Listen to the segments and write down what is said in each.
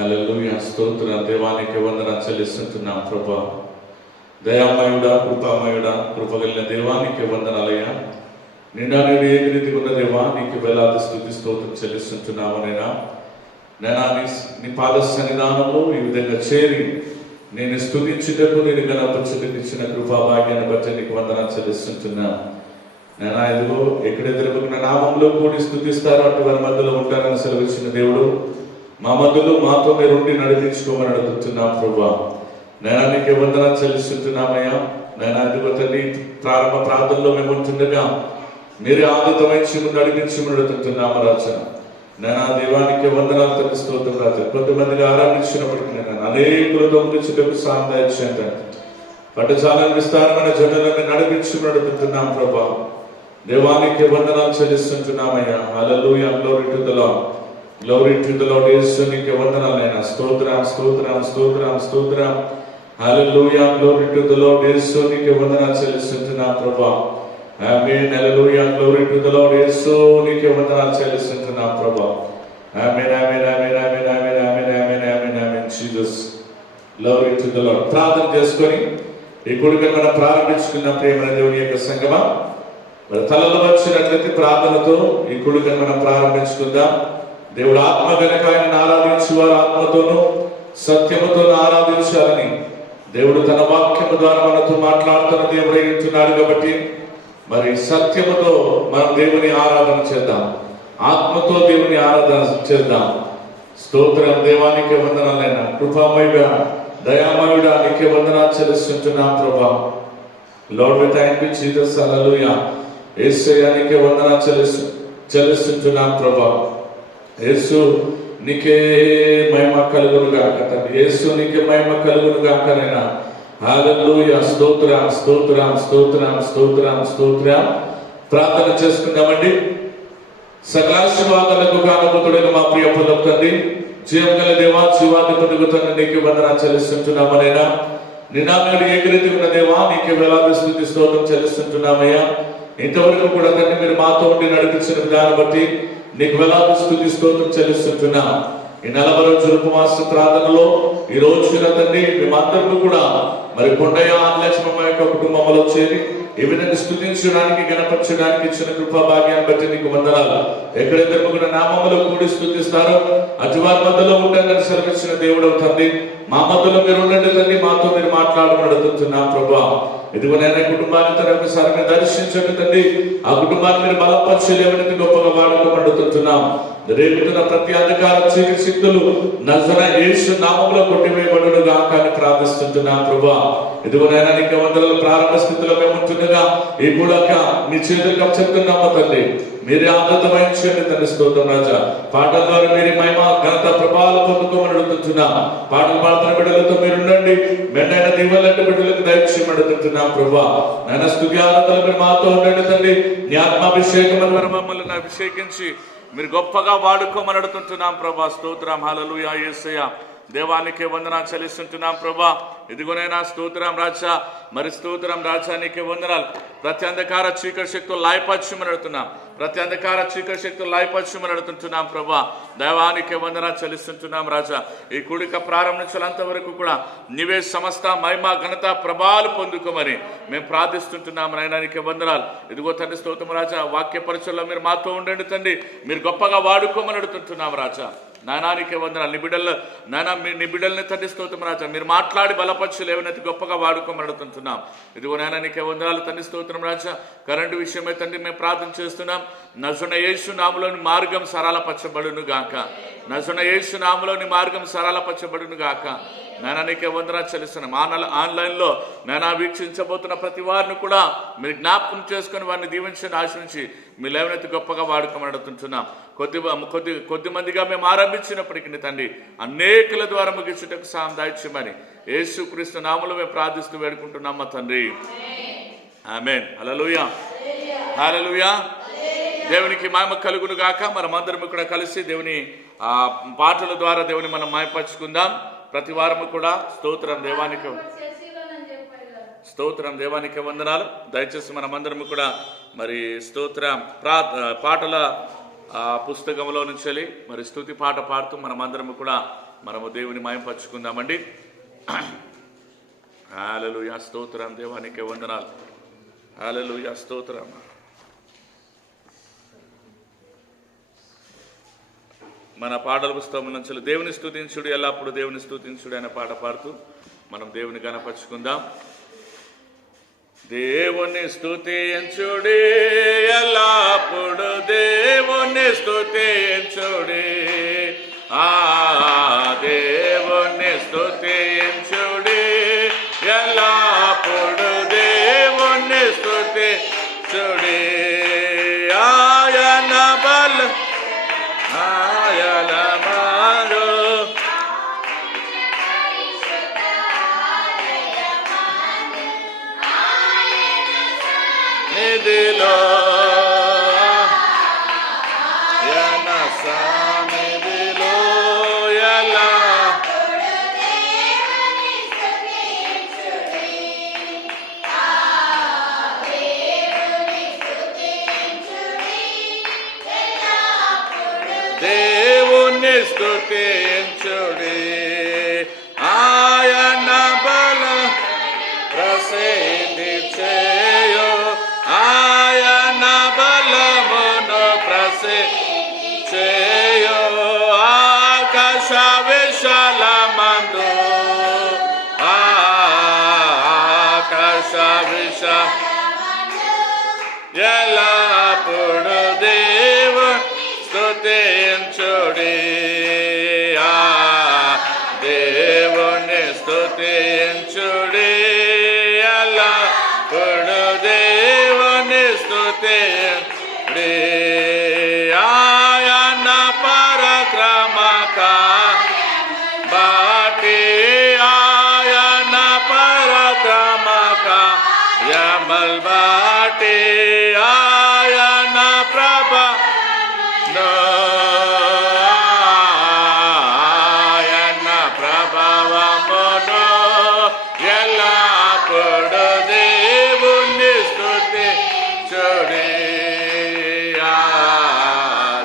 హల్లెలూయా. స్తోత్రం. దేవానికి వందనాలు చెల్లిస్తున్నాం ప్రభా. దయామయుడా, కృపామయుడా, కృపగలిగిన దేవానికి వందనాలయ్యా. నిండా నేడు ఏ రీతిగా ఉన్న దేవా, నీకు వేలాది స్తుతి స్తోత్రం చెల్లిస్తున్నామనైనా. నేను నీ పాద సన్నిధానంలో ఈ విధంగా చేరి నేను స్తుతించుటకు, నేను గణపరచుటకు ఇచ్చిన కృపాభాగ్యాన్ని బట్టి నీకు వందనాలు చెల్లిస్తున్నా. నేను ఇదిగో ఎక్కడెదురు నా నామంలో కూడి స్తుతిస్తారో అటు వారి మధ్యలో ఉంటారని సెలవిచ్చిన దేవుడు, మా మధ్యలో మాతో మీరు ఉండి నడిపించుకోమని అడుగుతున్నాం ప్రభా. నేను నీకు వందనాలు చెల్లిస్తున్నామయ్యా. నేను ఇదిగో తల్లి ప్రారంభ ప్రాంతంలో మేము ఉంటుండగా మీరు ఆనందమైన నడిపించమని అడుగుతున్నాము రాజా. నేను ఆ దేవానికి వందనాలు తల్లి స్తోత్రం రాజా. కొంతమందిని ఆరాధించినప్పటికీ నేను అనేకులతో ఉంచుటకు సాందాయించండి. పట్టుచాలని విస్తారమైన జనులను నడిపించమని అడుగుతున్నాం ప్రభా. దేవానికి వందనాలు చెల్లిస్తున్నామయ్యా. Hallelujah. Glory to the Lord. Glory to the Lord. యేసునికి వందనాలైనా. స్తోత్రం, స్తోత్రం, స్తోత్రం, స్తోత్రం. Hallelujah. Glory to the Lord. యేసునికి వందనాలు చెల్లిస్తున్నాం ప్రభా. Amen. Hallelujah. Glory to the Lord. యేసునికి వందనాలు చెల్లిస్తున్నాం ప్రభా. Amen, amen, amen, amen, amen, amen, amen, amen, amen. Jesus. Glory to the Lord. ప్రార్థన చేసుకొని ఈ కూడికను మనం ప్రారంభించుకున్న ప్రియమైన దేవుని యొక్క సంగమా, మరి తలలో వచ్చినట్లయితే ప్రార్థనతో ఈ కూడికను మనం ప్రారంభించుకుందాం. దేవుడు ఆత్మ గనుక ఆయనను ఆరాధించు వారు ఆత్మతోనూ సత్యముతోనూ ఆరాధించాలని దేవుడు తన వాక్యము ద్వారా మనతో మాట్లాడుతున్న దేవుడు అయ్యున్నాడు. కాబట్టి మరి సత్యముతో మనం దేవుని ఆరాధన చేద్దాం, ఆత్మతో దేవుని ఆరాధన చేద్దాం. స్తోత్రం. దేవానికి వందనాలైనా. కృపామయుడా, దయామయుడా, నీకే వందనాలు చెల్లిస్తున్నాం ప్రభా. Lord we thank you Jesus. Hallelujah. యేసయ్యా, నీకే వందనాలు చెల్లిస్తున్నాం ప్రభా. యేసు నీకే మహిమ కలుగును గాక తండ్రి. యేసు నీకే మహిమ కలుగును గాక నైనా. హల్లెలూయా. స్తోత్రం, స్తోత్రం, స్తోత్రం, స్తోత్రం, స్తోత్రం. ప్రార్థన చేసుకుందామండి. సకలాశీర్వాదాలకు కారణభూతుడైన మా ప్రియ పరలోక తండ్రి, జీవం గల దేవా, జీవాధిపతికి తండ్రి నీకు వందనాలు చెల్లిస్తున్నామనైనా. నినామేడు ఏకరీతి ఉన్న దేవా, నీకు వేలాది స్తుతి స్తోత్రం చెల్లిస్తున్నామయ్యా. ఇంతవరకు కూడా తండ్రి మీరు మాతో ఉండి నడిపించిన విధానం బట్టి నీకు వేలాది స్తుతి స్తోత్రం చెల్లిస్తున్నాం. ఈ 40 రోజుల ఉపవాస ప్రార్థనలో ఈ రోజు తండ్రి మేమందరికీ కూడా మరి కొండయ్య ఆదిలక్ష్మమ్మ యొక్క కుటుంబంలో చేరి ఈ విధంగా స్తుతించడానికి, గణపరచడానికి ఇచ్చిన కృపా భాగ్యాన్ని బట్టి నీకు వందనాలు. ఎక్కడెక్కడ నామములో కూడి స్తుతిస్తారో అటువారి మధ్యలో ఉండాలని సెలవిచ్చిన దేవుడు తండ్రి, మా మధ్యలో మీరు ఉండండి తండ్రి, మాతో మీరు మాట్లాడమని అడుగుతున్నాం ప్రభా. ఇదిగో నేను కుటుంబాన్ని తన ఒకసారి మీరు దర్శించండి తండ్రి. ఆ కుటుంబాన్ని మీరు బలపరచలేమని గొప్పగా వాడుకోమని అడుగుతున్నాం. రేపుతున్న ప్రతి అంధకార చీకటి శక్తులు నజరేయుడైన యేసు నామములో కొట్టివేయబడును గాక అని ప్రార్థిస్తున్నాం ప్రభా. ఇదిగో నేను నీకు వందనాలు. ప్రారంభ స్థితిలో మేము ఉంటుండగా ఈ కూడక నీ చేతులకు అప్పచెప్తున్నాము తండ్రి. మీరే ఆనందం వహించండి తండ్రి. స్తోత్రం రాజా. పాటల ద్వారా మీరే మహిమ ఘనత ప్రభావాలు పొందుకోమని అడుగుతున్నాం. పాటలు పాడుతున్న బిడ్డలతో మీరుండండి. మెండైన దీవెనలాంటి బిడ్డలకు దయచేయమని అడుగుతున్నాం ప్రభా. నాయన స్తుతి ఆరాధనలు మీరు మాతో ఉండండి తండ్రి. నీ ఆత్మాభిషేకం అని మమ్మల్ని అభిషేకించి మీరు గొప్పగా వాడుకోమని అడుగుతున్నాం ప్రభా. స్తోత్రం. హల్లెలూయా. యేసయ్యా, దేవానికి వందనాలు చెల్లిస్తుంటున్నాం ప్రభా. ఇదిగోనైనా స్తోత్రం రాజా. మరి స్తోత్రం రాజా, నీకే వందనాలు. ప్రతి అంధకార చీకటి శక్తులు లాయపరచమని అడుగుతున్నాం. ప్రతి అంధకార చీకటి శక్తులు లాయపరచమని అడుగుతుంటున్నాం ప్రభా. దైవానికి వందనాలు చెల్లిస్తుంటున్నాం రాజా. ఈ కూడిక ప్రారంభించాలంత వరకు కూడా నీవే సమస్త మహిమ ఘనత ప్రభావాలు పొందుకోమని మేము ప్రార్థిస్తుంటున్నాం. నాయనానికి వందనాలు. ఇదిగో తండ్రి స్తోత్రం రాజా. వాక్య పరిచయంలో మీరు మాతో ఉండండి తండ్రి. మీరు గొప్పగా వాడుకోమని అడుగుతుంటున్నాం రాజా. నాయనానికి వందనాలు. నీ బిడ్డల్ని తండ్రి స్తోత్రం రాజా. మీరు మాట్లాడి బలపరిచి లేవనైతే గొప్పగా వాడుకోమని అడుగుతున్నాం. ఇదిగో నాయనానికి వందనాలు తండ్రి స్తోత్రం రాజా. కరెంటు విషయమై తండ్రి మేము ప్రార్థన చేస్తున్నాం. నజరేయుడైన యేసు నామములోని మార్గం సరళపరచబడును గాక. నజరేయుడైన యేసు నామములోని మార్గం సరళపరచబడును గాక. నాయనానికి వందనాలు చెల్లిస్తున్నాం. ఆన్లైన్లో నాయనా వీక్షించబోతున్న ప్రతి వారిని కూడా మీరు జ్ఞాపకం చేసుకొని వారిని దీవించండి, ఆశ్రయించి మీ లేవనైతే గొప్పగా వాడుకోమని అడుగుతున్నాం. కొద్ది మందిగా మేము ఆరంభించినప్పటికీ తండ్రి అనేకుల ద్వారా ముగించుటకు సాయం దాయిచ్చమని యేసుక్రీస్తు నామములో మేము ప్రార్థిస్తూ వేడుకుంటున్నాం మా తండ్రి. ఆమేన్. హల్లెలూయా. హల్లెలూయా. దేవునికి మహిమ కలుగును గాక. మనమందరం కూడా కలిసి దేవుని పాటల ద్వారా దేవుని మనం మహిమపరుచుకుందాం. ప్రతి వారము కూడా స్తోత్రం దేవానికి, స్తోత్రం దేవానికి వందనాలు. దయచేసి మనమందరం కూడా మరి స్తోత్రం పాటల పుస్తకంలో నుంచి మరి స్తుతి పాట పాడుతూ మనమందరం కూడా మనము దేవుని మహిమపరచుకుందామండి. హల్లెలూయా, స్తోత్రం దేవానికి వందనాలు. హల్లెలూయా, స్తోత్రం. మన పాటల పుస్తకం నుంచి దేవుని స్తుతించుడు, ఎల్లప్పుడు దేవుని స్తుతించుడు అనే పాట పాడుతూ మనం దేవుని గణపరుచుకుందాం. దేవుని స్తుతించుడి, ఎల్లప్పుడు దేవుని స్తుతించుడి, దేవుని స్తుతించుడి, ఎల్లప్పుడు దేవుని స్తుతించుడి. ఆయన బల ఆయన మారు నిధిలో నిధిలో ఎలా దేవుని స్తుతించుడి, ఆయన బల ప్రసిద్ధి చేయు, ఆయన బలమును ప్రసిద్ధి చేయు. ఆకాశ విశాలమందు ఆకాశ ఎల్లప్పుడు దేవుని స్తుతించుడి, దేవుని స్తుతించుడి, ఎల్లప్పుడు దేవుని స్తుతించుడి. ఆయన పరక్రమక బాటి, ఆయన పరక్రమక యమల్ బాటి, ఆయన ప్రభ ఆయన ప్రభావమును ఎల్లప్పుడు దేవుని స్తుతించుడి,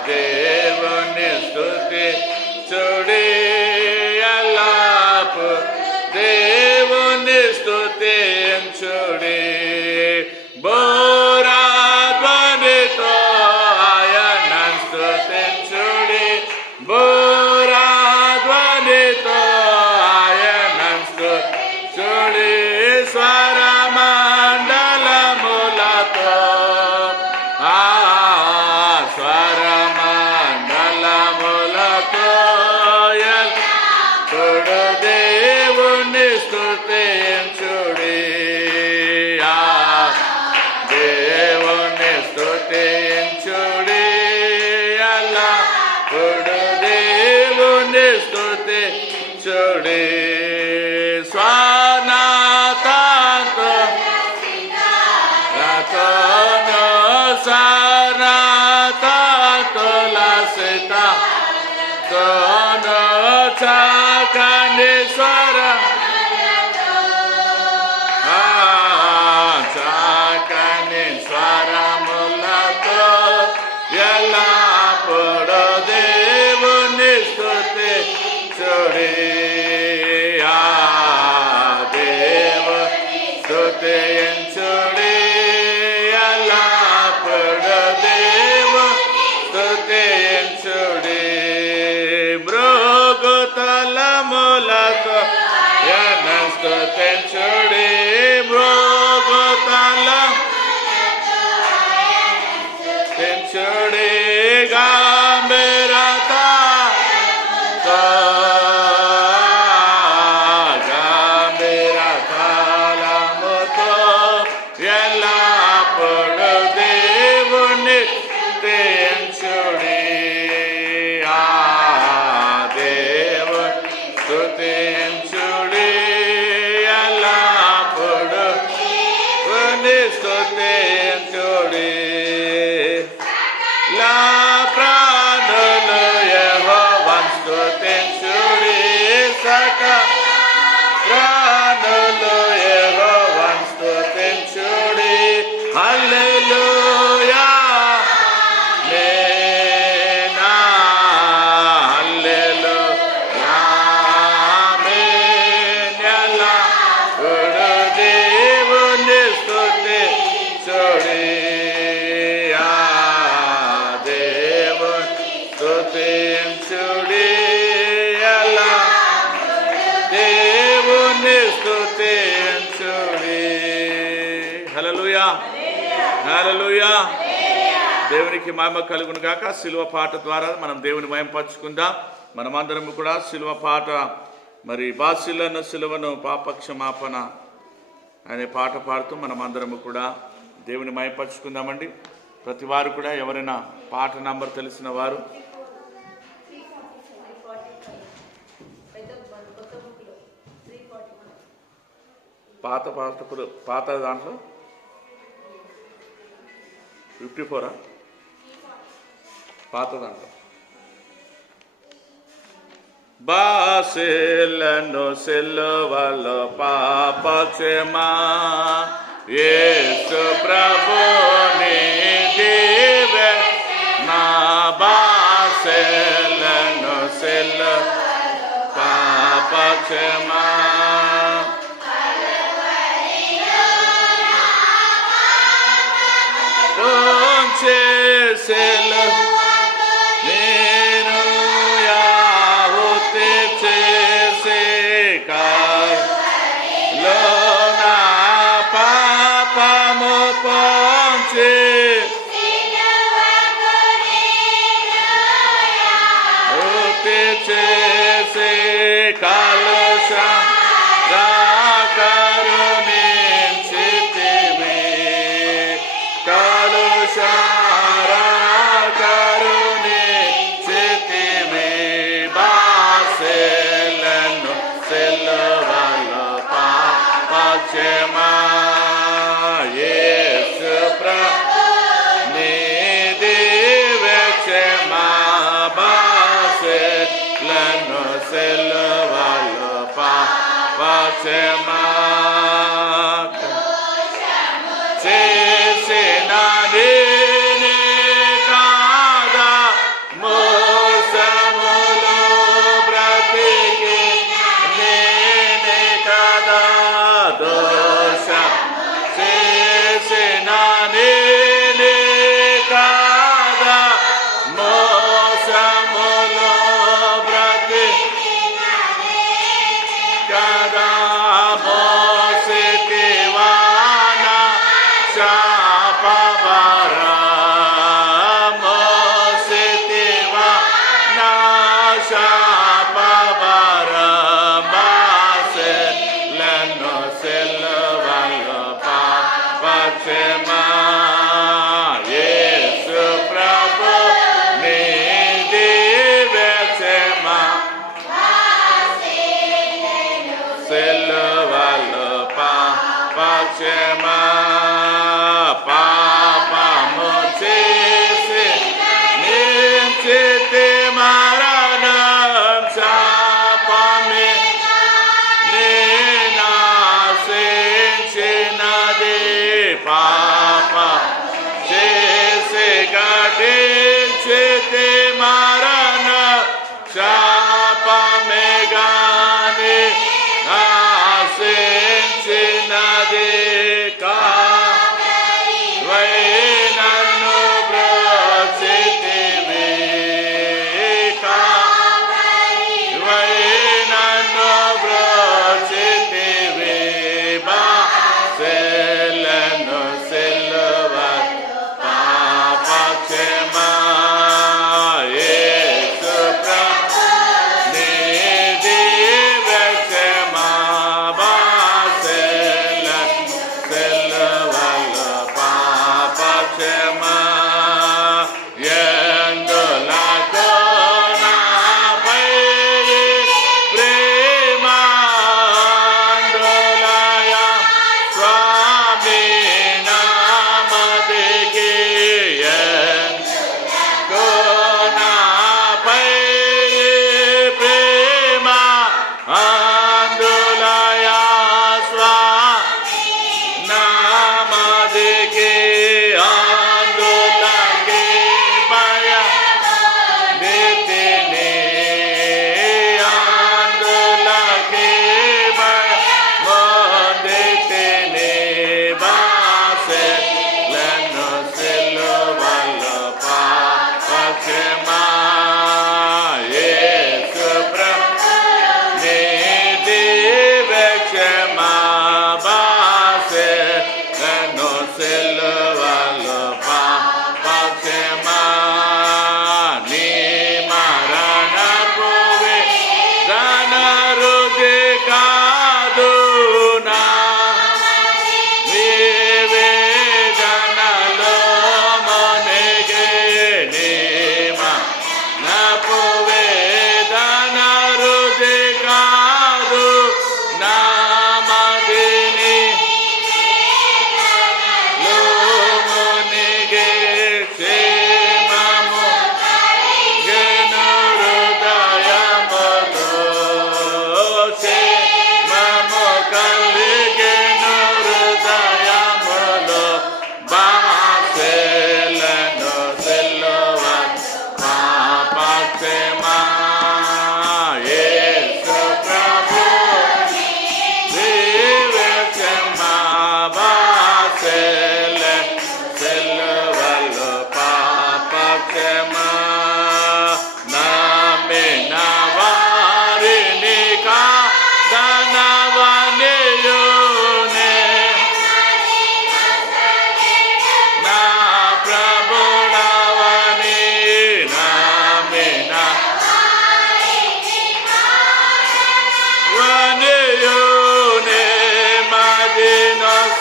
దేవుని స్తుతించుడి, ఎల్లప్పుడు దేవుని స్తుతించుడి. బోరాధ్వనితో ఆయన స్తుతించుడి, బోరాధ్వనితో ఆయన స్తుతించుడి. స్వరమండలములతో స్వరమండలములతో ఎల్లప్పుడు దేవుని స్తుతించుడి, దేవుని స్తుతించుడి, ఎల్లప్పుడు దేవుని స్తుతించుడి. స్వానాథతో స్వానాథతో లసిత తోను చక్కని స్వర చక్కని స్వరములతో ఎల్లప్పుడు దేవుని స్తుతించుడి, దేవుని స్తుతించుడి, ఎల్లప్పుడు దేవుని స్తుతించుడి. మృగుతలములతో స్తుతించుడి, మృగుతలం స్తుతించుడి, గంభీరత గంభీరతలముతో ఎల్లప్పుడు దేవుని స్తుతించుడి, దేవుని స్తుతించుడి, ఎల్లప్పుడు దేవుని స్తుతించుడి. లా ప్రాణులు యెహోవాను స్తుతించుడి, సకల ప్రాణులు యెహోవాను స్తుతించుడి. హల్లెలూయా హల్లెలూయా స్తుతించుడి ఎలా దేవుని స్తుతించుడి. హల్లెలూయా హల్లెలూయా. దేవునికి మహిమ కలుగును గాక. సిలువ పాట ద్వారా మనం దేవుని మహిమపరచుకుందాం. మనమందరం కూడా సిలువ పాట మరి బాసిలను సిలువను పాపక్షమాపణ అనే పాట పాడుతూ మనమందరము కూడా దేవుని మహిమపరచుకుందామండి. ప్రతి వారు కూడా ఎవరైనా పాట నంబర్ తెలిసిన వారు పాత దాంట్లో 54 పాత దాంట్లో బాసిలను సిలువలో పాపక్షమా యేసు ప్రభుని దివ్య నా బాసిలను సిలువ పాపక్షమా నేను యాహుతి చేసే కాలో నా పాపము పంచి హుతి చేసే కలుష కరుణించితివి కలుష చేసిన నేనే కాదా మోసములో బ్రతికి నేనే కాదా దోష చేసిన నేనే కాదా మోసములో బ్రతికి కాదా మోసితివానా శాపభారా మోసితివానా శాపభారా బాసిలను సిలువలో పాపక్షమా యేసు ప్రభు నీ దివ్యక్షమా సిలువలో పాపక్షమా పాపము చేసి నించితి మరణం శాపమే నాశించినది పాప చేసి ఘటించితి మరణ శాపమే గాని ఆశించినది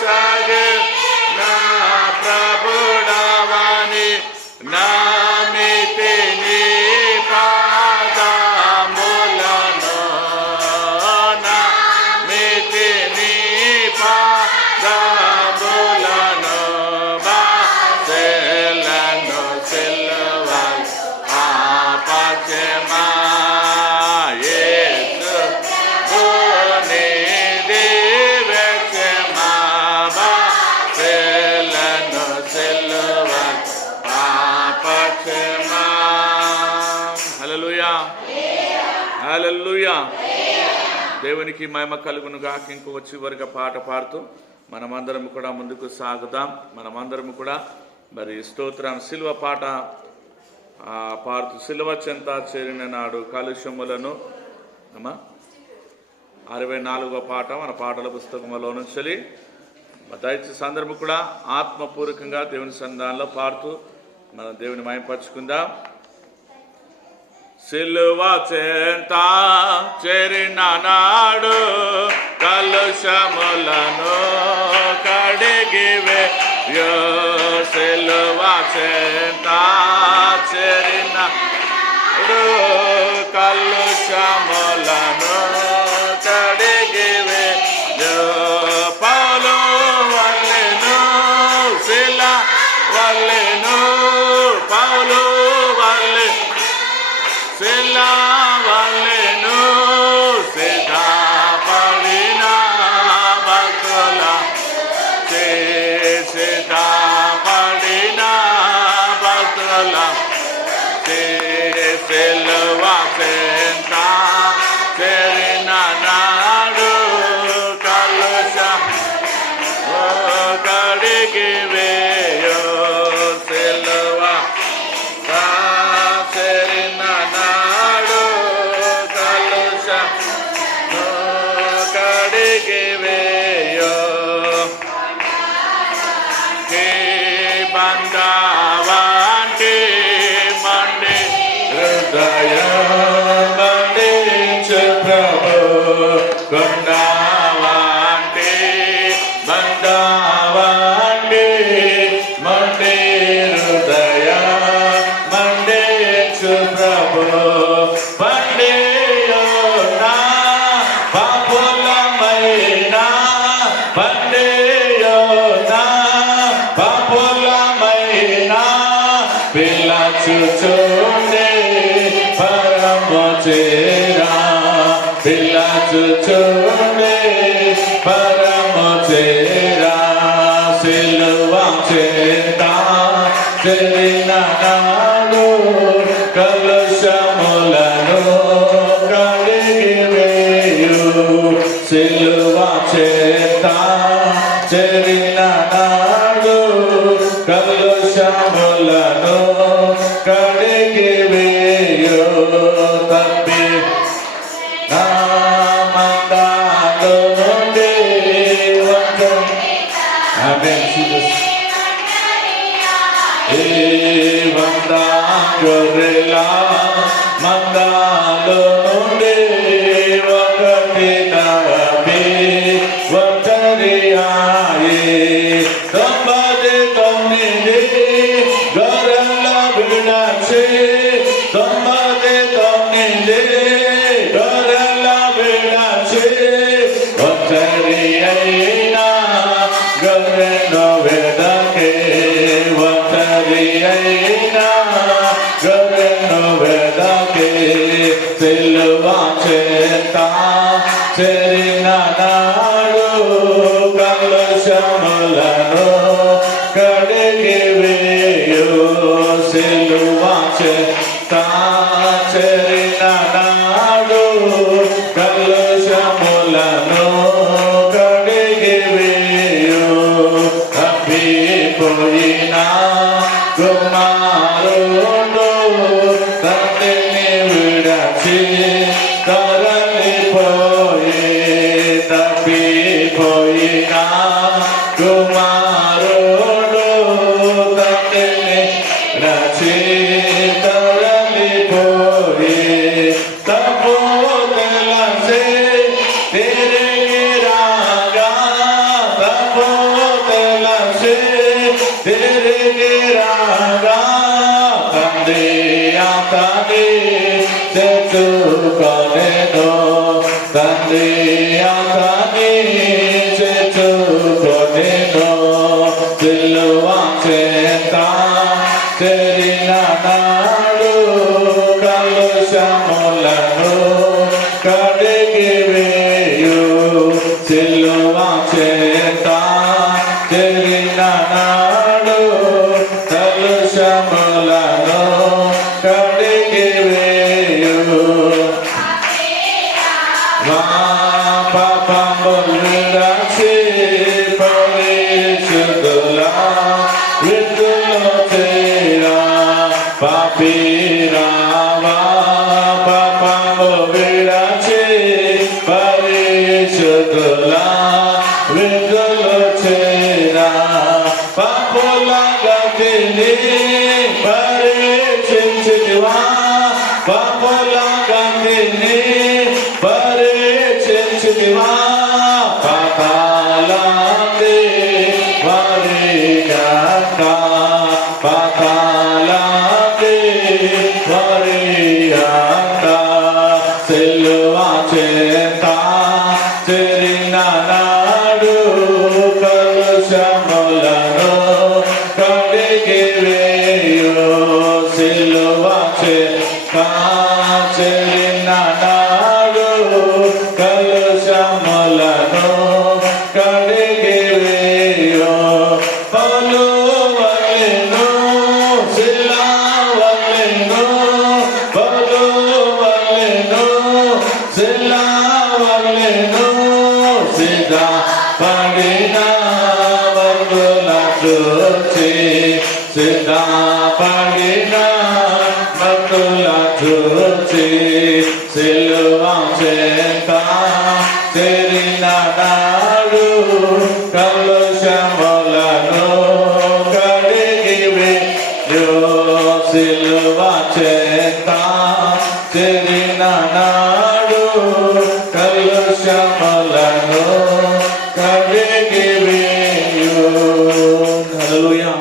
సాగే నా ప్రభుడవని నామితి నీ పాదములను నామితి నీ పాదములను బాసెలను సిలువల్ ఆపచెమా యేసు గుని దివ్యచెమా బాసెలను సిలువల్ ఆపచెమా. హల్లెలూయా హల్లెలూయా. దేవునికి మహిమ కలుగును గాక. ఇంకొక చివరిగా పాట పాడుతూ మనమందరం కూడా ముందుకు సాగుదాం. మనమందరం కూడా మరి స్తోత్రం సిలువ పాట పాడుతూ సిలువ చెంత చేరిన నాడు కాలుష్యములను 64వ పాట మన పాటల పుస్తకంలో నుంచి దయచేసి అందరం కూడా ఆత్మపూర్వకంగా దేవుని సన్నిధానంలో పాడుతూ మనం దేవుని మహిమపరచుకుందాం. సిలువ చెంత చేరిన నాడు కలుషములను కడిగివేయు సిలువ చెంత చేరిన కలుషములను కడిగివేయు పౌలు వల్లెను శిల వల్లెను పౌలు వల్లె శిల వల్లెను సిద్ధపడిన భక్తుల సిద్ధపడిన భక్తుల సిలువ చెంత చేరిన నాడు కలుష కడిగివేయు సిలువ చేరిన నాడు కలుష కడిగివేయు బంధవాంటి మండి హృదయ మండించు ప్రభు కొండవాంటి బంధవాంటి మండి హృదయ మండించు ప్రభు పండియోనా పాపులమైనా పండియోనా పాపులమైనా పిలచుచుండే పరము చేరా పిలచుచుండే పరము చేరా సిలువ చేత చేరిన నాడు కలుషములను కడిగివేయు సిలువ చేత చేరిన నాడు కలుషములను కడిగివేయు తప్పి నా మందాలు నుండి గొర్రెలా మందాలు నుండి ఒకటి తప్పి ఒంటరి అయి 99 గొర్రెల విడచి 99 గొర్రెల విడచి ఒంటరి అయినా గొర్రెను వెదకే ఒంటరి అయినా గొర్రెను వెదకే సిలువ చేత చేరిన నాడు కలుషములను కడిగివేయు సిలువ చేత చేరిన నాడు కలుషములను కడిగివేయు తప్పిపోయిన కుమారుడు తండ్రిని విడచి తరలిపోయి తప్పిపోయిన కుమారుడు తండ్రిని విడచి తరలిపోయి తప్పు తెలిసి తిరిగి రాగా తప్పు తండ్రి అతని చేర్చుకొనెను, తండ్రి అతని చేర్చుకొనెను. సిలువ చేత చేరిన నాడు కలుషములను కడిగి వేయు, సిలువ చేత చేరిన నాడు కలుషములను కడిగి వేయు. మా పాపములు విడచి పరిశుద్ధులా విడుదల చేరా, పాపిరావా పాపము విడచి పరిశుద్ధులా విడుదల చేరా. పాపుల గతిని పరీక్షించితివా, పాపుల గతిని పరీక్షించితివా. పాతాళాది వారిగాక, పాతాళాది వారిగాక. సిలువ చేత చేరిన నాడు కలుషములను కడిగి వేయు, సిలువ చేత చేరిన నాడు కలుషములను కడిగి వేయు. పౌలు వలెను శిలా వలెను, పౌలు వలెను శిలా వలెను, సిద్ధ పడిన వర్గుల చూచి, సిద్ధ పడిన వర్గుల చూచి. సిలువ చేత చేరిన నాడు కలుషములను కడిగి వేయు, సిలువ చేత చేరిన నాడు కలుషములను కడిగి వేయు. హల్లెలూయా.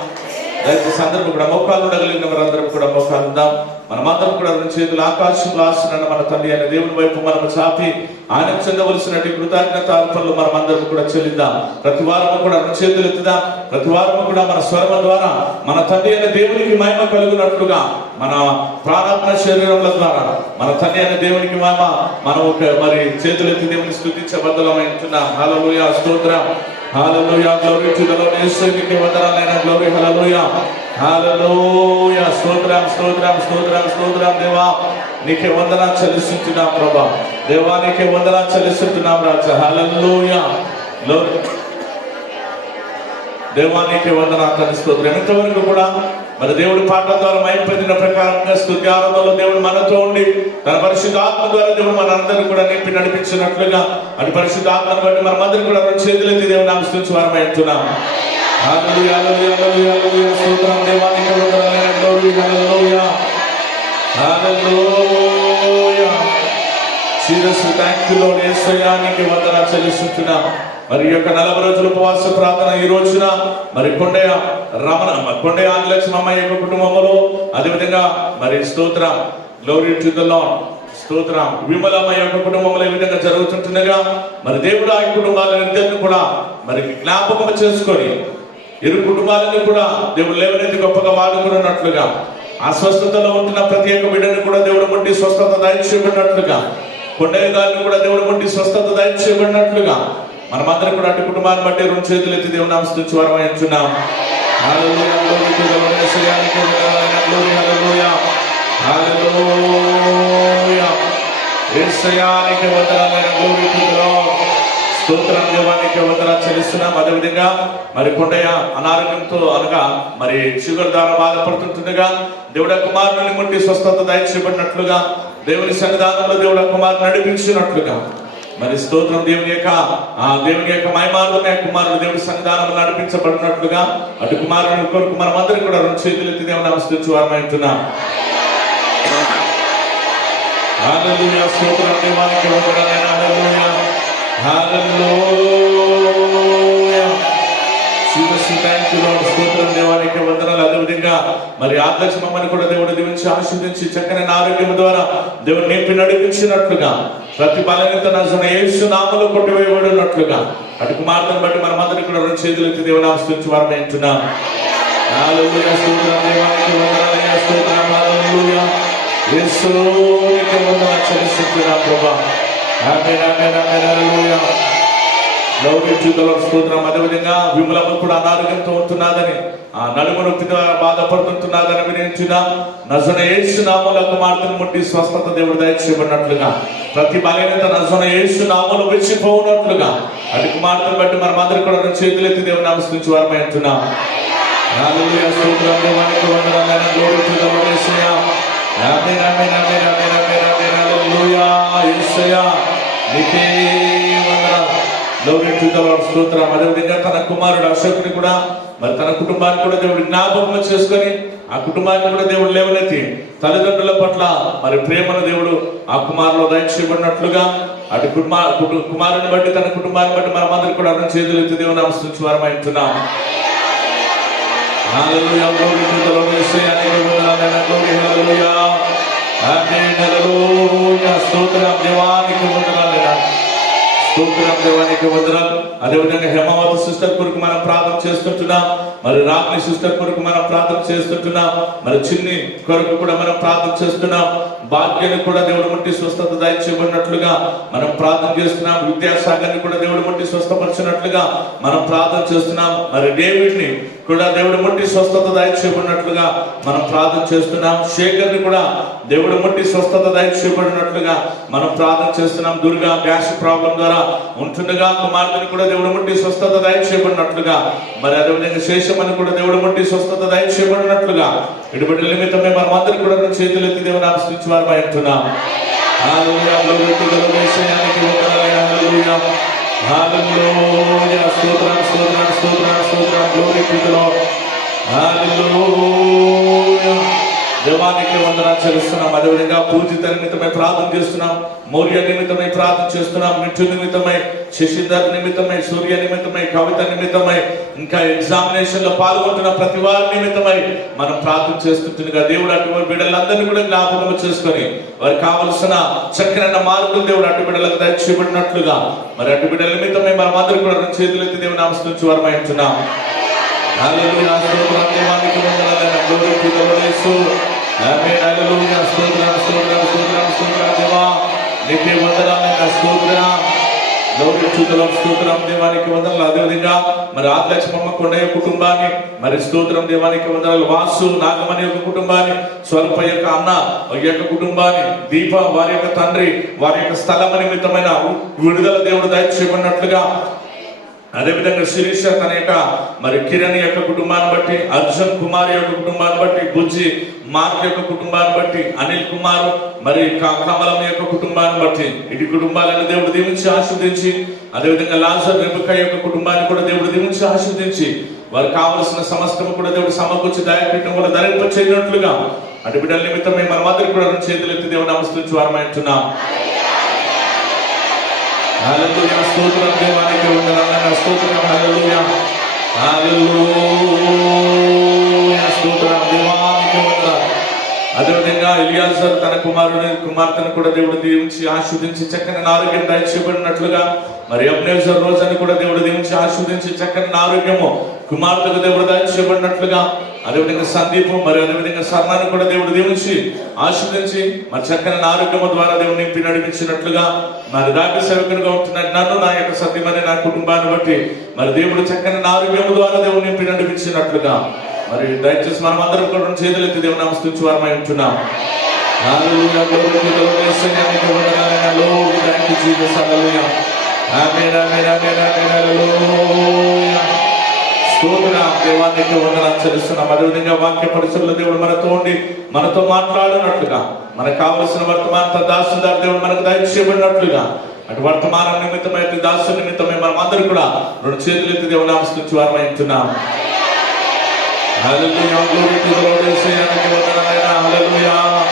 దయచేసి సందర్భం కూడా మోకాలు ఉండగలిగిన వారందరం కూడా మోకాలు ఉందాం. మనమందరం కూడా రెండు చేతులు ఆకాశంలో ఆస్తున్న మన తండ్రి అనే దేవుని వైపు మనము చాపి ఆయనకు చెందవలసినటువంటి కృతజ్ఞత అర్పణలు మనమందరం కూడా చెల్లిద్దాం. ప్రతి వారము కూడా రెండు చేతులు ఎత్తుదాం. ప్రతి వారము కూడా మన స్వరము ద్వారా మన తండ్రి అనే దేవునికి మహిమ కలుగునట్లుగా, మన ప్రాణాత్మ శరీరముల ద్వారా మన తండ్రి అనే దేవునికి మహిమ మనం మరి చేతులు ఎత్తి దేవుని స్తుతించే బద్దలమైంటున్నాం. హల్లెలూయా, స్తోత్రం. Hallelujah, glory to the Lord. యేసునికి వందనాలైన గ్లోరీ. హల్లెలూయా, హల్లెలూయా, స్తోత్రం స్తోత్రం స్తోత్రం స్తోత్రం. దేవా నీకే వందనాలు చెల్లిస్తున్నాం ప్రభా, దేవా నీకే వందనాలు చెల్లిస్తున్నాం రాజా. హల్లెలూయా, దేవా నీకే వందనాలు స్తోత్రం. ఇంతవరకు కూడా మరి దేవుడి పాటల ద్వారా మైపొందిన ప్రకారంగా స్తుతి ఆరాధనలో దేవుడు మనతో ఉండి తన పరిశుద్ధ ఆత్మ ద్వారా దేవుడు మనందరూ కూడా నింపి నడిపించినట్లుగా అటు పరిశుద్ధ ఆత్మను బట్టి మనమందరం కూడా రెండు చేతులెత్తి దేవుని నామస్తుతించు వారమైంటున్నాం. హల్లెలూయా, హల్లెలూయా, హల్లెలూయా, స్తోత్రం. దేవా నీకే వందనాలైన గ్లోరీ. హల్లెలూయా, హల్లెలూయా. శిరస్సు థాంక్ యూ లార్డ్. యేసయ్యా నీకే వందనాలు చెల్లిస్తున్నాం. మరి యొక్క 40 రోజుల ఉపవాస ప్రార్థన ఈ రోజున మరి కొండయ్య ఆదిలక్ష్మమ్మ యొక్క కుటుంబంలో, అదేవిధంగా మరి స్తోత్రం గ్లోరీ టు ది లార్డ్, స్తోత్రం విమలమ్మ యొక్క కుటుంబంలో ఈ విధంగా జరుగుతుంటుండగా మరి దేవుడు ఆ కుటుంబాలన్నింటినీ కూడా మరి జ్ఞాపకం చేసుకొని ఇరు కుటుంబాలను కూడా దేవుడు లేవనెత్తి గొప్పగా వాడుకున్నట్లుగా, అస్వస్థతలో ఉంటున్న ప్రతి ఒక్క బిడ్డను కూడా దేవుడు ముట్టి స్వస్థత దయచేయబడినట్లుగా, కొండయ్య గారిని కూడా దేవుడు ముట్టి స్వస్థత దయచేయబడినట్లుగా మనమందరం కూడా అటు కుటుంబాన్ని బట్టి రెండు చేతులు ఎత్తి దేవుని నామస్తుతించు వారమైంటున్నాం. Hallelujah, glory to the Lord. యేసయ్యానికి వందనాలైన గ్లోరీ. Hallelujah, hallelujah. యేసయ్యానికి వందనాలైన గ్లోరీ టు ది లార్డ్. స్తోత్రం. దేవానికి వందనాలు చెల్లిస్తున్నాం. అదేవిధంగా మరి కొండయ్య అనారోగ్యంతో అనగా మరి షుగర్ ద్వారా బాధపడుతుండగా దేవుడు కుమారుని ముట్టి స్వస్థత దయచేయబడినట్లుగా, దేవుని సన్నిధానంలో దేవుడు కుమారుని నడిపించినట్లుగా మరి స్తోత్రం. దేవుని యొక్క మహిమార్థమే కుమారుడు దేవుని సన్నిధానంలో నడిపించబడినట్లుగా అటు కుమారుని కొరకు మనమందరం కూడా రెండు చేతులు ఎత్తి దేవుని నామస్తుతించు వారమైంటున్నాం. హల్లెలూయా, స్తోత్రం. దేవానికి వందనాలైన హల్లెలూయా, హల్లెలూయా. స్తోత్రం దేవానికి వందనాలు. అదేవిధంగా మరి ఆదర్శ మమ్మల్ని కూడా దేవుడు దీవించి ఆశీర్వదించి చక్కని ఆరోగ్యం ద్వారా దేవుడు నింపి నడిపించినట్లుగా ప్రతి బలహీనత నజరేయుడైన యేసు నామములో కొట్టివేయబడినట్లుగా అటు కుమార్తెను బట్టి మనమందరం కూడా రెండు చేతులు ఎత్తి దేవుని ఆస్తుతించి వారమే అంటున్నాం. హల్లెలూయా. స్తోత్రం దేవానికి వందనాలయ్యా. స్తోత్రం. హల్లెలూయా. యేసునికి వందనాలు చెల్లిస్తున్నాం ప్రభువా. ఆమేన్ ఆమేన్ ఆమేన్. హల్లెలూయా. స్తోత్రం. అదేవిధంగా విమలమ్మ కూడా అనారోగ్యంతో ఉంటున్నదని, ఆ నడుము నొప్పితో బాధపడుతుంటున్నదని వినించిన నజరేయుడైన యేసు నామములో కుమార్తెను ముట్టి స్వస్థత దేవుడు దయచేయబడినట్లుగా ప్రతి బలహీనత నజరేయుడైన యేసు నామములో విడిచిపోవునట్లుగా అటు కుమార్తెను బట్టి మనమందరం కూడా చేతులెత్తి దేవుని ఆస్తుతించి వారమై ఉంటున్నాం. హల్లెలూయా. స్తోత్రం దేవానికి వందనాలు. Glory to the Lord Yesayya. Amen amen amen amen amen amen. హల్లెలూయా. యేసయ్యా నీకే వందనాలు. Glory to the Lord. స్తోత్రం. అదేవిధంగా తన కుమారుడు అశోకుని కూడా మరి తన కుటుంబాన్ని కూడా దేవుడు జ్ఞాపకం చేసుకొని ఆ కుటుంబాన్ని కూడా దేవుడు లేవనెత్తి తల్లిదండ్రుల పట్ల మరి ప్రేమను దేవుడు ఆ కుమారులో దయచేయబడినట్లుగా అటు కుమారుని బట్టి తన కుటుంబాన్ని బట్టి మనమందరం కూడా అన్న చేతులు ఎత్తి దేవుని ఆస్తుతించి వారమై ఉంటున్నాం. Hallelujah. Glory to the Lord యేసయ్యా నీకే వందనాలు. గ్లోరీ. హల్లెలూయా. ఆమేన్. హల్లెలూయా. స్తోత్రం దేవానికి వందనాలు. స్తోత్రం దేవానికి వందనాలు. అదేవిధంగా హేమావతి సిస్టర్ కొరకు మనం ప్రార్థన చేస్తుంటున్నాం. మరి రాత్రి సిస్టర్ కొరకు మనం ప్రార్థన చేస్తుంటున్నాం. మరి చిన్ని కొరకు కూడా మనం ప్రార్థన చేస్తున్నాం. భాగ్యాన్ని కూడా దేవుడు ముట్టి స్వస్థత దయచేయబడినట్లుగా మనం ప్రార్థన చేస్తున్నాం. విద్యాసాగర్ని కూడా దేవుడు ముట్టి స్వస్థపరిచినట్లుగా మనం ప్రార్థన చేస్తున్నాం. మరి డేవిడ్ని కూడా దేవుడు ముట్టి స్వస్థత దయచేయబడినట్లుగా మనం ప్రార్థన చేస్తున్నాం. శేఖర్ని కూడా దేవుడు ముట్టి స్వస్థత దయచేయబడినట్లుగా మనం ప్రార్థన చేస్తున్నాం. దుర్గా గ్యాస్ ప్రాబ్లం ద్వారా ఉంటుండగా కుమార్తెని కూడా దేవుడు ముట్టి స్వస్థత దయచేయబడినట్లుగా మరి అదేవిధంగా శేషమని కూడా దేవుడు ముట్టి స్వస్థత దయచేయబడినట్లుగా ఇటువంటి నిమిత్తమే మనమందరం కూడా చేతులు ఎత్తి దేవుని ఆస్తుతించి వారమై ఉంటున్నాం. Hallelujah. Glory to the Lord యేసయ్యా నీకే వందనాలు. హల్లెలూయా. హల్లెలూయా. స్తోత్రం స్తోత్రం స్తోత్రం స్తోత్రం. Glory to the Lord. Hallelujah. దేవానికి వందనాలు చెల్లిస్తున్నాం. అదేవిధంగా పూజిత నిమిత్తమై ప్రార్థన చేస్తున్నాం. మౌర్య నిమిత్తమై ప్రార్థన చేస్తున్నాం. మిఠు నిమిత్తమై, శశిధర్ నిమిత్తమై, సూర్య నిమిత్తమై, కవిత నిమిత్తమై, ఇంకా ఎగ్జామినేషన్ లో పాల్గొంటున్న ప్రతి వారి నిమిత్తమై మనం ప్రార్థన చేస్తుంటుండగా దేవుడు అటువంటి బిడ్డలందరినీ కూడా జ్ఞాపకం చేసుకొని వారికి కావలసిన చక్కనైన మార్గం దేవుడు అటు బిడ్డలకు దయచేయబడినట్లుగా మరి అటు బిడ్డల నిమిత్తమై మనం అందరూ కూడా చేతులెత్తి దేవుని ఆస్తుతించి వారమై ఉంటున్నాం. హల్లెలూయా. స్తోత్రం దేవానికి వందనాలు. Glory to the lord Yesu. Amen. Hallelujah. స్తోత్రం స్తోత్రం స్తోత్రం స్తోత్రం దేవా నీకే వందనాలు. స్తోత్రం. Glory to the Lord. స్తోత్రం దేవానికి వందనాలు. అదేవిధంగా మరి ఆదిలక్ష్మమ్మ కొండయ్య కుటుంబాన్ని మరి స్తోత్రం దేవానికి వందనాలు. వాసు నాగమణి యొక్క కుటుంబాన్ని, స్వల్ప యొక్క అన్న యొక్క కుటుంబాన్ని, దీప వారి యొక్క తండ్రి వారి యొక్క స్థలం నిమిత్తమైన విడుదల దేవుడు దయచేయబడినట్లుగా అదేవిధంగా శిరీష తన యొక్క మరి కిరణ్ యొక్క కుటుంబాన్ని బట్టి, అర్జున్ కుమార్ యొక్క కుటుంబాన్ని బట్టి, బుజ్జి మార్క్ యొక్క కుటుంబాన్ని బట్టి, అనిల్ కుమార్ మరి కమలం యొక్క కుటుంబాన్ని బట్టి ఇటు కుటుంబాలను దేవుడు దీవించి ఆశీర్వదించి అదేవిధంగా లాజర్ రెబెకా యొక్క కుటుంబాన్ని కూడా దేవుడు దీవించి ఆశీర్వదించి వారికి కావలసిన సమస్తము కూడా దేవుడు సమకూర్చి దయపీఠం వల్ల ధరింపచేయనట్లుగా అటు బిడ్డల నిమిత్తమే మనమందరం కూడా చేతులెత్తి దేవుడు నమస్కరించి వారమై ఉంటున్నాం. హల్లెలూయా. స్తోత్రం దేవానికి వందనాలు. స్తోత్రం. హల్లెలూయా. హల్లెలూయా. స్తోత్రం దేవానికి వందనాలు. అదేవిధంగా ఎలియాజర్ తన కుమార్తెను కూడా దేవుడు దీవించి ఆశీర్వదించి చక్కని ఆరోగ్యం దయచేయబడినట్లుగా మరి అబ్నేజర్ రోజుని కూడా దేవుడు దీవించి ఆశీర్వదించి చక్కని ఆరోగ్యము కుమార్తెకు దేవుడు దయచేయబడినట్లుగా అదేవిధంగా సందీపం మరి అదేవిధంగా సర్ణాన్ని కూడా దేవుడు దీవించి ఆశీర్వదించి మరి చక్కని ఆరోగ్యము ద్వారా దేవుడు నింపి నడిపించినట్లుగా మరి రాజ్య సేవకునిగా ఉంటున్న నన్ను నా యొక్క సత్యమని నా కుటుంబాన్ని బట్టి మరి దేవుడు చక్కని ఆరోగ్యము ద్వారా దేవుడు నింపి నడిపించినట్లుగా మరి దయచేసి మనం అందరం కూడా చేతులెత్తి దేవుని నమస్కరించి వారమై ఉంటున్నాం. Hallelujah. Glory to the Lord యేసయ్యా నీకే వందనాలు. Hallelujah. Thank you Jesus. Hallelujah. Amen amen amen amen. Hallelujah. స్తోత్రం దేవానికి వందనాలు చెల్లిస్తున్నాం. అదేవిధంగా వాక్య పరిచయంలో దేవుడు మనతో ఉండి మనతో మాట్లాడినట్లుగా మనకు కావలసిన వర్తమాన దాసుదారు దేవుడు మనకు దయచేయబడినట్లుగా అటు వర్తమానం నిమిత్తమై దాసు నిమిత్తమై మనం అందరూ కూడా రెండు చేతులెత్తి దేవుని నమస్కరించి వారమై ఉంటున్నాం. Hallelujah. Glory to the Lord యేసయ్యా నీకే వందనాలు. హల్లెలూయా.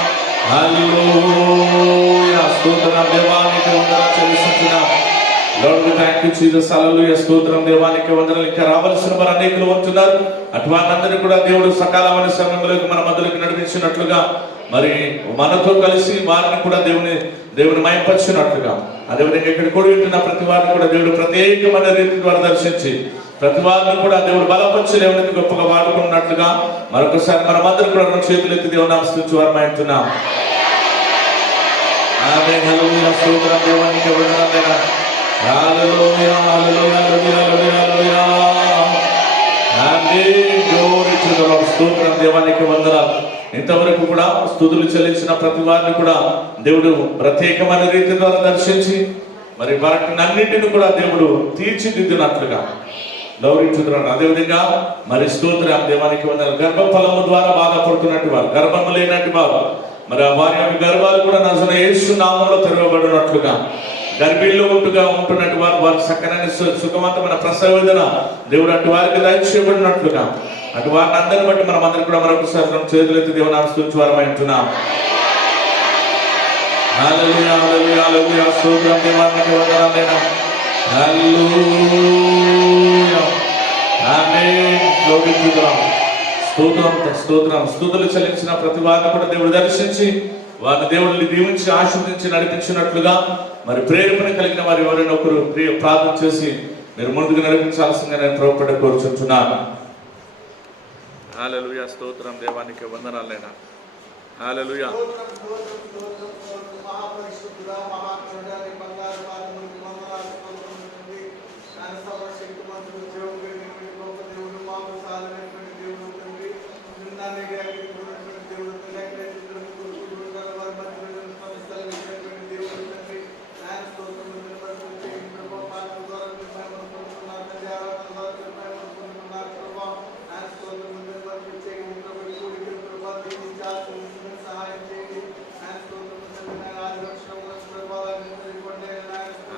హల్లెలూయా. స్తోత్రం దేవానికి వందనాలు చెల్లిస్తున్నాం. Lord, we thank you, Jesus. Hallelujah. స్తోత్రం దేవానికి వందనాలు. ఇంకా రావాల్సిన వారు అనేకులు ఉంటున్నారు. అటువారందరినీ కూడా దేవుడు సకాలమైన సమయంలోకి మన మధ్యలోకి నడిపించినట్లుగా మరి మనతో కలిసి వారిని కూడా దేవుని మయంపరిచినట్లుగా అదేవిధంగా ఇక్కడ కూడి ఉంటున్న ప్రతి వారిని కూడా దేవుడు ప్రత్యేకమైన రీతి ద్వారా దర్శించి ప్రతి వారిని కూడా దేవుడు బలపరిచి దేవునికి గొప్పగా వాడుకున్నట్లుగా మరొకసారి మనమందరూ కూడా రెండు చేతులు ఎత్తి దేవుని ఆశ్రయించి వారు అంటున్నాం. ఆమేన్. హల్లెలూయా. స్తోత్రం దేవానికి వందనాలు. Hallelujah, hallelujah, hallelujah, hallelujah. Amen. Glory to the Lord. స్తోత్రం దేవానికి వందనాలు. ఇంతవరకు కూడా స్తుతులు చెల్లించిన ప్రతి వారిని కూడా దేవుడు ప్రత్యేకమైన రీతి ద్వారా దర్శించి మరి వాటిని అన్నింటిని కూడా దేవుడు తీర్చిదిద్దినట్లుగా గ్లోరీ టు ది లార్డ్. అదేవిధంగా మరి స్తోత్రం దేవానికి వందనాలు. గర్భఫలము ద్వారా బాధపడుతున్నట్టు వారు, గర్భము లేనట్టు వారు మరి వారి యొక్క గర్భాలు కూడా నజరేయుడు యేసు నామములో తెరవబడినట్లుగా గర్భిణీలో ఉంటున్నట్టు వారు చక్కనైన సుఖవంతమైన ప్రసవ వేదన దేవుడు అటు వారికి దయచేయబడినట్లుగా అటు వారిని అందరిని బట్టి మనం అందరికీ కూడా మరొకసారి చేతులెత్తి దేవుని ఆస్తుతి వారమై ఉంటున్నాం. హల్లెలూయా, హల్లెలూయా, హల్లెలూయా. స్తోత్రం దేవానికి వందనాలైనా. Hallelujah. Amen. Glory to the Lord. స్తోత్రం, స్తోత్రం. స్తుతులు చెల్లించిన ప్రతి వారిని కూడా దేవుడు దర్శించి వారిని దేవుడిని దీవించి ఆశీర్వదించి నడిపించినట్లుగా మరి ప్రేరేపణ కలిగిన వారు ఎవరైనా ఒకరు ప్రార్థన చేసి మీరు ముందుకు నడిపించాల్సిందిగా నేను ప్రభువుపై కోరుచుంటున్నాను. హల్లెలూయా. స్తోత్రం దేవానికి వందనాలైనా. హల్లెలూయా.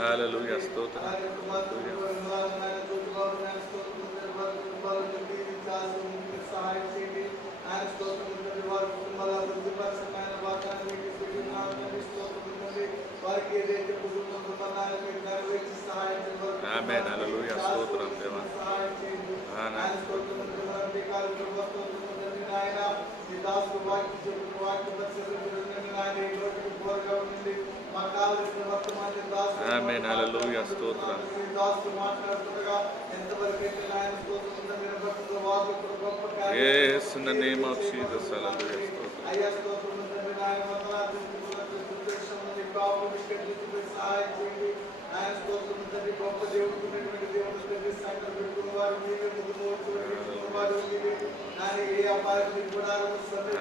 హల్లెలూయా. స్తోత్రం. ఆమేన్. హల్లెలూయా. స్తోత్రం దేవా. ఆమేన్. హల్లెలూయా. స్తోత్రం. Yes, in the name of Jesus. Hallelujah.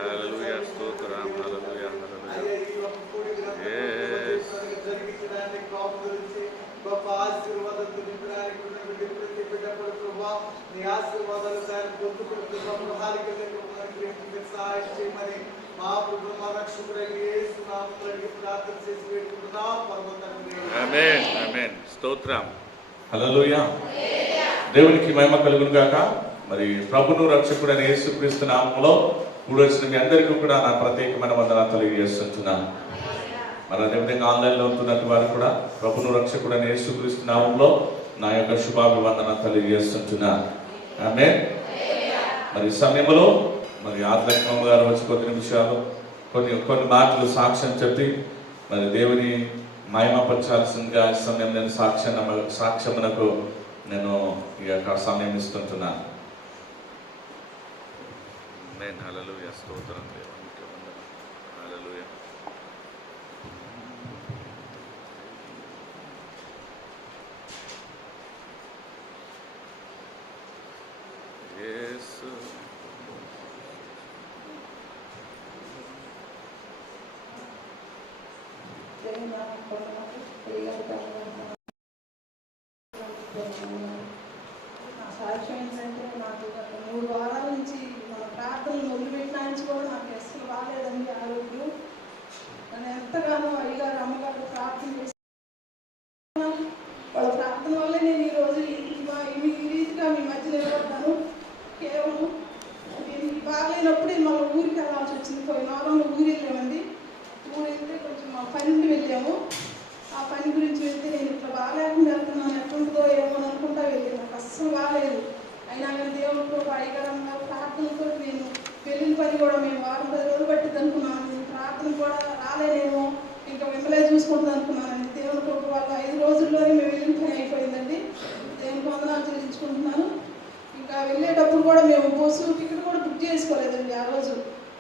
Hallelujah. Stotram. Hallelujah. Hallelujah. Yes. Amen. Amen. స్తోత్రం. హల్లెలూయా. దేవునికి మహిమ కలుగును గాక. మరి ప్రభును రక్షకుడైన యేసుక్రీస్తు నామములో కూడి వచ్చిన మీ అందరికీ కూడా నా ప్రత్యేకమైన వందనాలు తెలియజేస్తున్నాను. మరి అదేవిధంగా ఆన్లైన్లో ఉంటున్నట్టు వారు కూడా ప్రభును రక్షకుడైన యేసుక్రీస్తు నామములో నా యొక్క శుభాభివందనాలు తెలియజేస్తున్నాను. ఆమేన్. మరి ఈ సమయంలో మరి ఆధ్యాత్మిక గారు వచ్చి కొద్ది నిమిషాలు కొన్ని మాటలు సాక్ష్యం చెప్పి మరి దేవుని మహిమపరచాల్సిందిగా ఈ సమయం నేను సాక్ష్యమునకు నేను ఈ యొక్క సమయం ఇస్తుంటున్నాను. ఆమేన్. హల్లెలూయా. స్తోత్రం దేవునికి వందనాలు. హల్లెలూయా. యేసు సాక్ష్యం ఏంటంటే నాకు 3 వారాల నుంచి మన ప్రార్థనలు మొదలుపెట్టిన నుంచి కూడా నాకు అసలు బాగాలేదండి ఆరోగ్యం. నన్ను ఎంతగానో అయ్యగారు అమ్మగారు ప్రార్థన చేసి వాళ్ళ ప్రార్థన వల్లే నేను ఈరోజు ఈ రీతిగా మీ మధ్య నిలబడ్డాను. కేవలం నేను బాగలేనప్పుడు నేను మన ఊరికి వెళ్ళాల్సి వచ్చింది. పోయిన వారంలో ఊరు వెళ్ళామండి. ఊరు వెళ్తే కొంచెం మా పని వెళ్ళాము. ఆ పని గురించి వెళ్తే నేను ఇట్లా బాగాలేకుండా ఐగరమ్మ గారు ప్రార్థనతో నేను వెళ్ళిన పని కూడా మేము వారం 10 రోజులు పట్టింది అనుకున్నాను. నేను ప్రార్థన కూడా రాలేనేమో, ఇంకా మిమ్మల్ని చూసుకుంటుంది అనుకున్నానండి. దేవుని కృప వల్ల 5 రోజుల్లోనే మేము వెళ్ళిన పని అయిపోయిందండి. దేవునికి వందనాలు చెల్లించుకుంటున్నాను. ఇంకా వెళ్ళేటప్పుడు కూడా మేము బస్సు టికెట్ కూడా బుక్ చేసుకోలేదండి. ఆ రోజు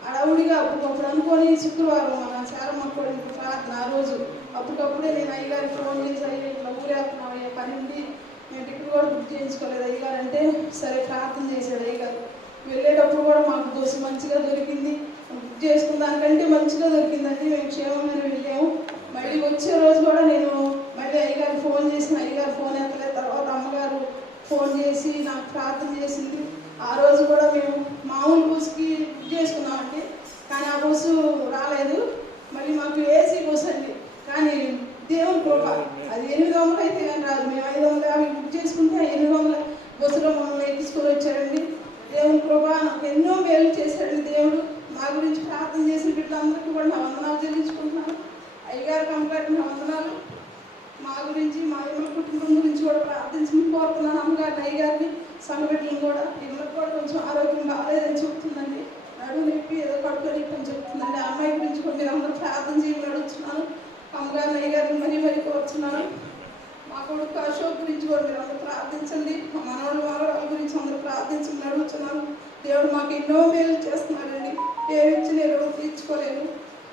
అడవుడిగా అప్పుడు అనుకొని శుక్రవారం మన శారమ్మ కూడా ప్రార్థన ఆ రోజు అప్పటికప్పుడే నేను అయ్యగారికి ఫోన్ చేసి అయ్యా ఇట్లా ఊరేస్తున్నాం అయ్యే పని ఉండి మేము టికెట్ కూడా బుక్ చేయించుకోలేదు అయ్యగారు అంటే సరే ప్రార్థన చేశాడు అయ్యగారు. వెళ్ళేటప్పుడు కూడా మాకు బస్సు మంచిగా దొరికింది, బుక్ చేసుకున్న దానికంటే మంచిగా దొరికిందండి. మేము క్షేమంగా వెళ్ళాము. మళ్ళీ వచ్చే రోజు కూడా నేను మళ్ళీ అయ్యగారికి ఫోన్ చేసిన అయ్యగారు ఫోన్ ఎత్తలేదు. తర్వాత అమ్మగారు ఫోన్ చేసి నాకు ప్రార్థన చేసింది. ఆ రోజు కూడా మేము మామూలు బస్సుకి బుక్ చేసుకున్నామండి, కానీ ఆ బస్సు రాలేదు. మళ్ళీ మాకు ఏసీ బస్సు అండి, కానీ దేవుని కృప అది 800 అయితే కానీ రాదు. మేము 550 బుక్ చేసుకుంటే 800 బస్సులో మమ్మల్ని ఎక్కించుకొని వచ్చాడండి. దేవుని కృప నాకు ఎన్నో మేలు చేశాడండి దేవుడు. మా గురించి ప్రార్థన చేసిన బిడ్డలందరికీ కూడా నా వందనాలు చెల్లించుకుంటున్నాను. అయ్యగారికి అమ్మగారికి నా వందనాలు. మా గురించి మా ఇళ్ళ కుటుంబం గురించి కూడా ప్రార్థించమని కోరుతున్నాను. అమ్మగారిని అయ్యగారిని సంఘటనలు కూడా ఇళ్ళకి కూడా కొంచెం ఆరోగ్యం బాగాలేదని చెప్తుందండి. నడుము నొప్పి ఏదో కడుపు నొప్పి అని చెప్తుందండి. ఆ అమ్మాయి గురించి కూడా మీరు అందరూ ప్రార్థన చేయమని అడుగుతున్నాను. అమ్మగారిని అయ్యగారిని మరీ కోరుతున్నాను. మా కొడుకు అశోక్ గురించి కూడా మీరు అందరూ ప్రార్థించండి. మా మనవరాల గురించి అందరూ ప్రార్థించమని అడుగుతున్నాను. దేవుడు మాకు ఎన్నో మేలు చేస్తున్నారండి. ఏమిచ్చి నేను తీర్చుకోలేను.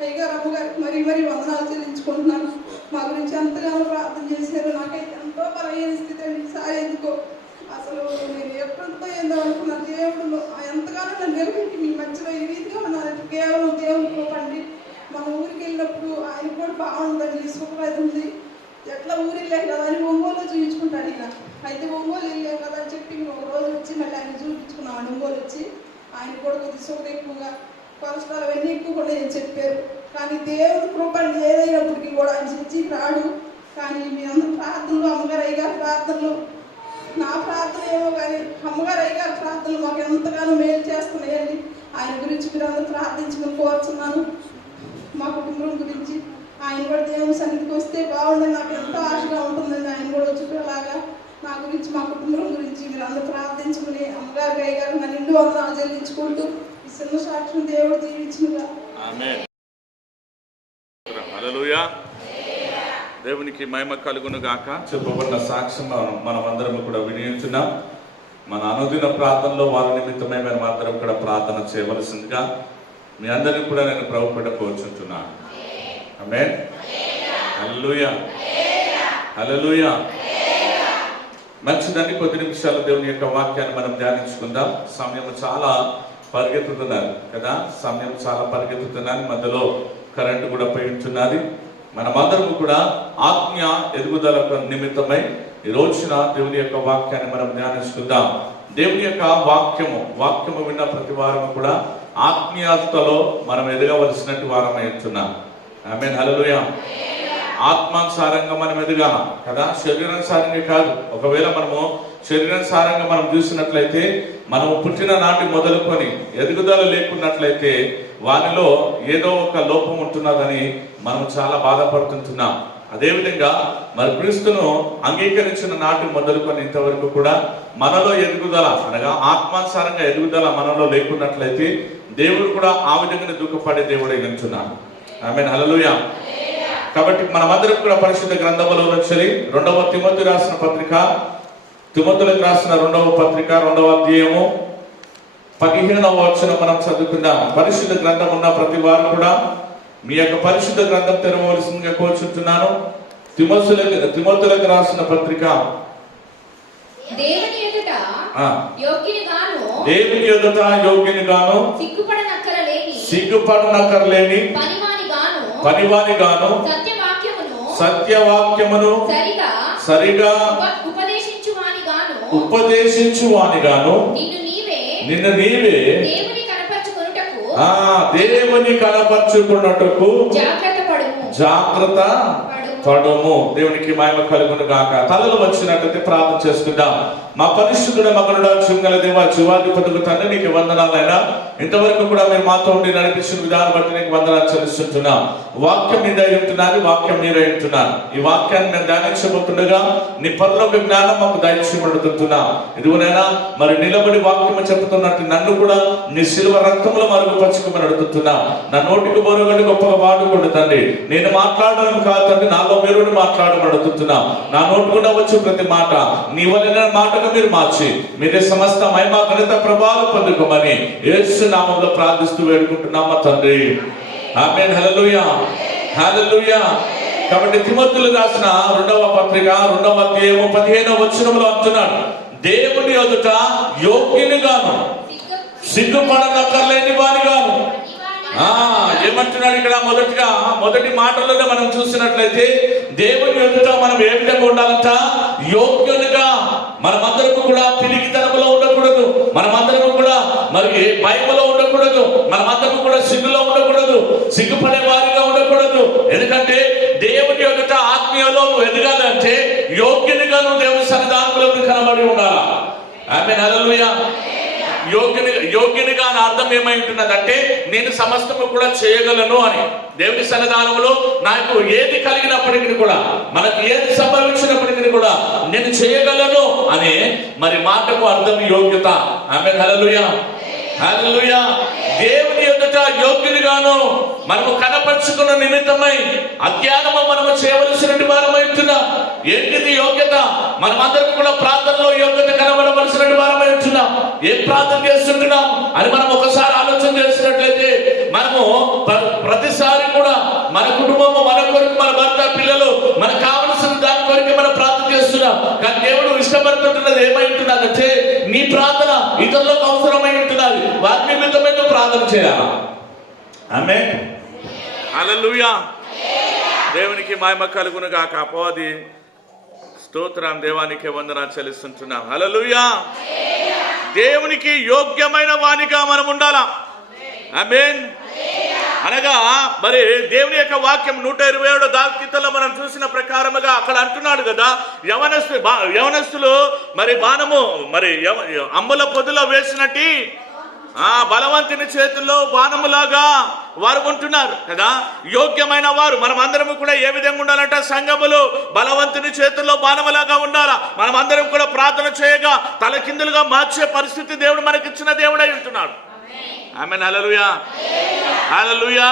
అయ్యగారు అమ్మగారికి మరీ వందనాలు చెల్లించుకుంటున్నాను. మా గురించి ఎంతగానో ప్రార్థన చేశారు. నాకైతే ఎంతో బలహీన స్థితి అండి. ఈసారి ఎందుకో అసలు నేను ఎప్పుడంతో ఏందో అనుకున్నాను. దేవుడు ఎంతగానో నన్ను నిలబెట్టి మీ మధ్యలో ఈ రీతిగా ఉన్నారంటే కేవలం దేవుని కృపండి. మన ఊరికి వెళ్ళినప్పుడు ఆయన కూడా బాగుందండి, సూపర్ ఉంది. ఎట్లా ఊరు వెళ్ళాం కదా అని ఒంగోలు చూపించుకుంటాడు ఈయన. అయితే ఒంగోలు వెళ్ళాం కదా అని చెప్పి ఒక రోజు వచ్చి మళ్ళీ ఆయన చూపించుకున్నాను. ఒంగోలు వచ్చి ఆయన కూడా కొద్ది సూపర్ ఎక్కువగా కొలెస్ట్రాల్ అవన్నీ ఎక్కువ కూడా నేను చెప్పారు. కానీ దేవుడు కృప ఏదైనప్పటికీ కూడా ఆయన చర్చికి రాడు. కానీ మీరందరూ ప్రార్థనలు అమ్మగారు అయ్యగారు ప్రార్థనలు, నా ప్రార్థన ఏమో కానీ అమ్మగారు అయ్యగారు ప్రార్థనలు మాకు ఎంతగానో మేలు చేస్తున్నాయండి. ఆయన గురించి మీరు అందరూ ప్రార్థించమని కోరుతున్నాను. మా కుటుంబం గురించి ఆయన కూడా దేవుని సన్నిధికి వస్తే బాగుండని నాకు ఎంతో ఆశగా ఉంటుందండి. ఆయన కూడా వచ్చేలాగా నా గురించి మా కుటుంబం గురించి మీరు అందరూ ప్రార్థించుకుని అమ్మగారు అయ్యగారు నా నిండు వందనాలు చెల్లించుకుంటూ ఈ చిన్న సాక్షిని దేవుడు దీవించినగా. ఆమేన్. హల్లెలూయా. దేవునికి మహిమ కలుగును గాక. చెప్పబడిన సాక్ష్యం మనమందరం కూడా వినియోగించున్నాం. మన అనుదిన ప్రార్థనలో వారి నిమిత్తమై మేము మాత్రం కూడా ప్రార్థన చేయవలసిందిగా మీ అందరినీ కూడా నేను ప్రభుపేట కోరుచుంటున్నాను. ఆమేన్. హల్లెలూయా. హల్లెలూయా. మంచిదండి. కొద్ది నిమిషాలు దేవుని యొక్క వాక్యాన్ని మనం ధ్యానించుకుందాం. సమయం చాలా పరిగెత్తుతున్నారు కదా, సమయం చాలా పరిగెత్తుతున్నది. మధ్యలో కరెంటు కూడా పోయి ఉంటున్నది. మనమందరము కూడా ఆత్మీయ ఎదుగుదల నిమిత్తమై ఈ రోజున దేవుని యొక్క వాక్యాన్ని మనం ధ్యానించుకుందాం. దేవుని యొక్క వాక్యము విన్న ప్రతి వారము కూడా ఆత్మీయతలో మనం ఎదగవలసినట్టు వారమై ఉంటున్నాం. ఆమేన్. హల్లెలూయా. ఆత్మానుసారంగా మనం ఎదగాల కదా, శరీరానుసారంగా కాదు. ఒకవేళ మనము శరీరానుసారంగా మనం చూసినట్లయితే మనము పుట్టిన నాటి మొదలుకొని ఎదుగుదల లేకున్నట్లయితే వానిలో ఏదో ఒక లోపం ఉంటున్నదని మనం చాలా బాధపడుతుంటున్నాం. అదేవిధంగా మరి క్రీస్తును అంగీకరించిన నాటి మొదలుకొని ఇంతవరకు కూడా మనలో ఎదుగుదల అనగా ఆత్మానుసారంగా ఎదుగుదల మనలో లేకున్నట్లయితే దేవుడు కూడా ఆ విధంగా దుఃఖపడే దేవుడే ఎంచున్నాడు. ఆమేన్. హల్లెలూయా. కాబట్టి మనమందరం కూడా పరిశుద్ధ గ్రంథములో నుంచి 2వ తిమోతి రాసిన పత్రిక, తిమోతులకు రాసిన 2వ పత్రిక 2వ అధ్యాయము 15వ వచనం మనం చదువుకుందాం. పరిశుద్ధ గ్రంథం ఉన్న ప్రతి వారు కూడా మీ యొక్క పరిశుద్ధ గ్రంథం తెరవలసిందిగా కోరుచుంటున్నాను. తిమోతులకు రాసిన పత్రిక. దేవుని ఎదుట యోగ్యుని గాను సిగ్గుపడనక్కరలేని పనివాని గాను సత్యవాక్యమును సరిగా ఉపదేశించువాని గాను నిన్ను నీవే దేవుని కనపరచుకున్నట్టుకు జాగ్రత్త పడుము. దేవునికి మహిమ కలుగును గాక. తలలు వచ్చినట్లయితే ప్రార్థన చేసుకుందాం. మా పరిశుద్ధుడ మగనుడా జీవగల దేవా జీవాధిపతులకు తండ్రి నీకు వందనాలైనా ఇంతవరకు కూడా మీరు మాతో ఉండి నడిపించిన విధానం బట్టి నీకు వందనాలు చెల్లిస్తున్నాం. వాక్యం మీద ఉంటున్నారు, వాక్యం మీరే ఉంటున్నారు. ఈ వాక్యాన్ని మేము ధ్యానించబోతుండగా నీ పరలోక జ్ఞానం మాకు దయచేయబడుతున్నాం. ఇదిగోనైనా మరి నిలబడి వాక్యం చెబుతున్నట్టు నన్ను కూడా నీ శిలువ రక్తంలో మరుగుపరచుకోమని అడుగుతున్నా. నా నోటికి బోరగండి గొప్పగా వాడుకోండి తండ్రి. నేను మాట్లాడడం కాదు తండ్రి, నాలో మీరు మాట్లాడమని అడుగుతున్నా. నా నోటి కూడా వచ్చి ప్రతి మాట నీ వలన మాటగా మీరు మార్చి మీరే సమస్త మహిమ ఘనత ప్రభావం పొందుకోమని యేసు నామములో ప్రార్థిస్తూ వేడుకుంటున్నాం మా తండ్రి. ఆమేన్. హల్లెలూయా, హల్లెలూయా. కాబట్టి తిమోతికి రాసిన 2వ పత్రిక 2వ అధ్యాయము 15వ వచనంలో అంటున్నాడు, దేవుని ఎదుట యోగ్యునిగాను సిగ్గుపడనక్కర్లేని వారిగాను. ఏమంటున్నాడు ఇక్కడ? మొదటి మాటల్లోనే మనం చూసినట్లయితే దేవుని ఎదుట మనం ఏ విధంగా ఉండాలంట? యోగ్యునిగా. మనమందరము కూడా పిరికితనంలో ఉండకూడదు, మనమందరము కూడా మరి భయములో ఉండకూడదు, మనమందరము కూడా సిగ్గులో ఉండకూడదు, సిగ్గుపడే వారిగా ఉండకూడదు. ఎందుకంటే దేవుని ఎదుట ఆత్మీయలో నువ్వు ఎదగాలంటే యోగ్యునిగా నువ్వు దేవుని సన్నిధానంలో కనబడి ఉండాలా. ఆమేన్. హల్లెలూయా. యోగ్యునిగా నా అర్థం ఏమై ఉంటున్నదంటే నేను సమస్తము కూడా చేయగలను అని. దేవుని సన్నిధానంలో నాకు ఏది కలిగినప్పటికీ కూడా, మనకు ఏది సంభవించినప్పటికీ కూడా నేను చేయగలను అనే మరి మాటకు అర్థం యోగ్యత. ఆమేన్. హల్లెలూయా, హల్లెలూయా. దేవుని ఎదుట యోగ్యునిగాను మనము కనపరుచుకున్న నిమిత్తమై అజ్ఞానము మనము చేయవలసిన వారమై ఉంటున్నాం. ఏంటిది యోగ్యత? మనమందరం కూడా ప్రార్థనలో యోగ్యత కనబడవలసిన వారమై ఉంటున్నాం. ఏం ప్రార్థన చేస్తుంటున్నాం అని మనం ఒకసారి ఆలోచన చేసినట్లయితే మనము ప్రతిసారి కూడా మన కుటుంబము, మన కొరకు, మన భర్త, పిల్లలు మనకు కావలసిన దాని కొరకు మనం ప్రార్థన చేస్తున్నాం. కానీ దేవుడు ఇష్టపడుతుంటున్నది ఏమై ఉంటున్నదంటే నీ ప్రార్థన ఇతరులకు అవసరమై ఉంటున్నది. వారి నిమిత్తమే ప్రార్థన చేయాలా. ఆమేన్. హల్లెలూయా. దేవునికి మహిమ కలుగును గాక. అపవాది స్తోత్రం. దేవానికి వందనాలు చెల్లిస్తుంటున్నాం. హల్లెలూయా. దేవునికి యోగ్యమైన వానిగా మనం ఉండాలా. ఆమేన్. అనగా మరి దేవుని యొక్క వాక్యం 127 దావీదులో మనం చూసిన ప్రకారముగా అక్కడ అంటున్నాడు కదా, యవనస్తులు మరి బాణము మరి అమ్ముల పొదిలో వేసినట్టు బలవంతుని చేతుల్లో బాణములాగా వారు ఉంటున్నారు కదా. యోగ్యమైన వారు మనం అందరం కూడా ఏ విధంగా ఉండాలంట? సంఘములు బలవంతుని చేతుల్లో బాణములాగా ఉండాలా. మనం అందరం కూడా ప్రార్థన చేయగా తలకిందులుగా మార్చే పరిస్థితి దేవుడు మనకిచ్చిన దేవుడై ఉంటున్నాడు. ఆమేన్. హల్లెలూయా, హల్లెలూయా.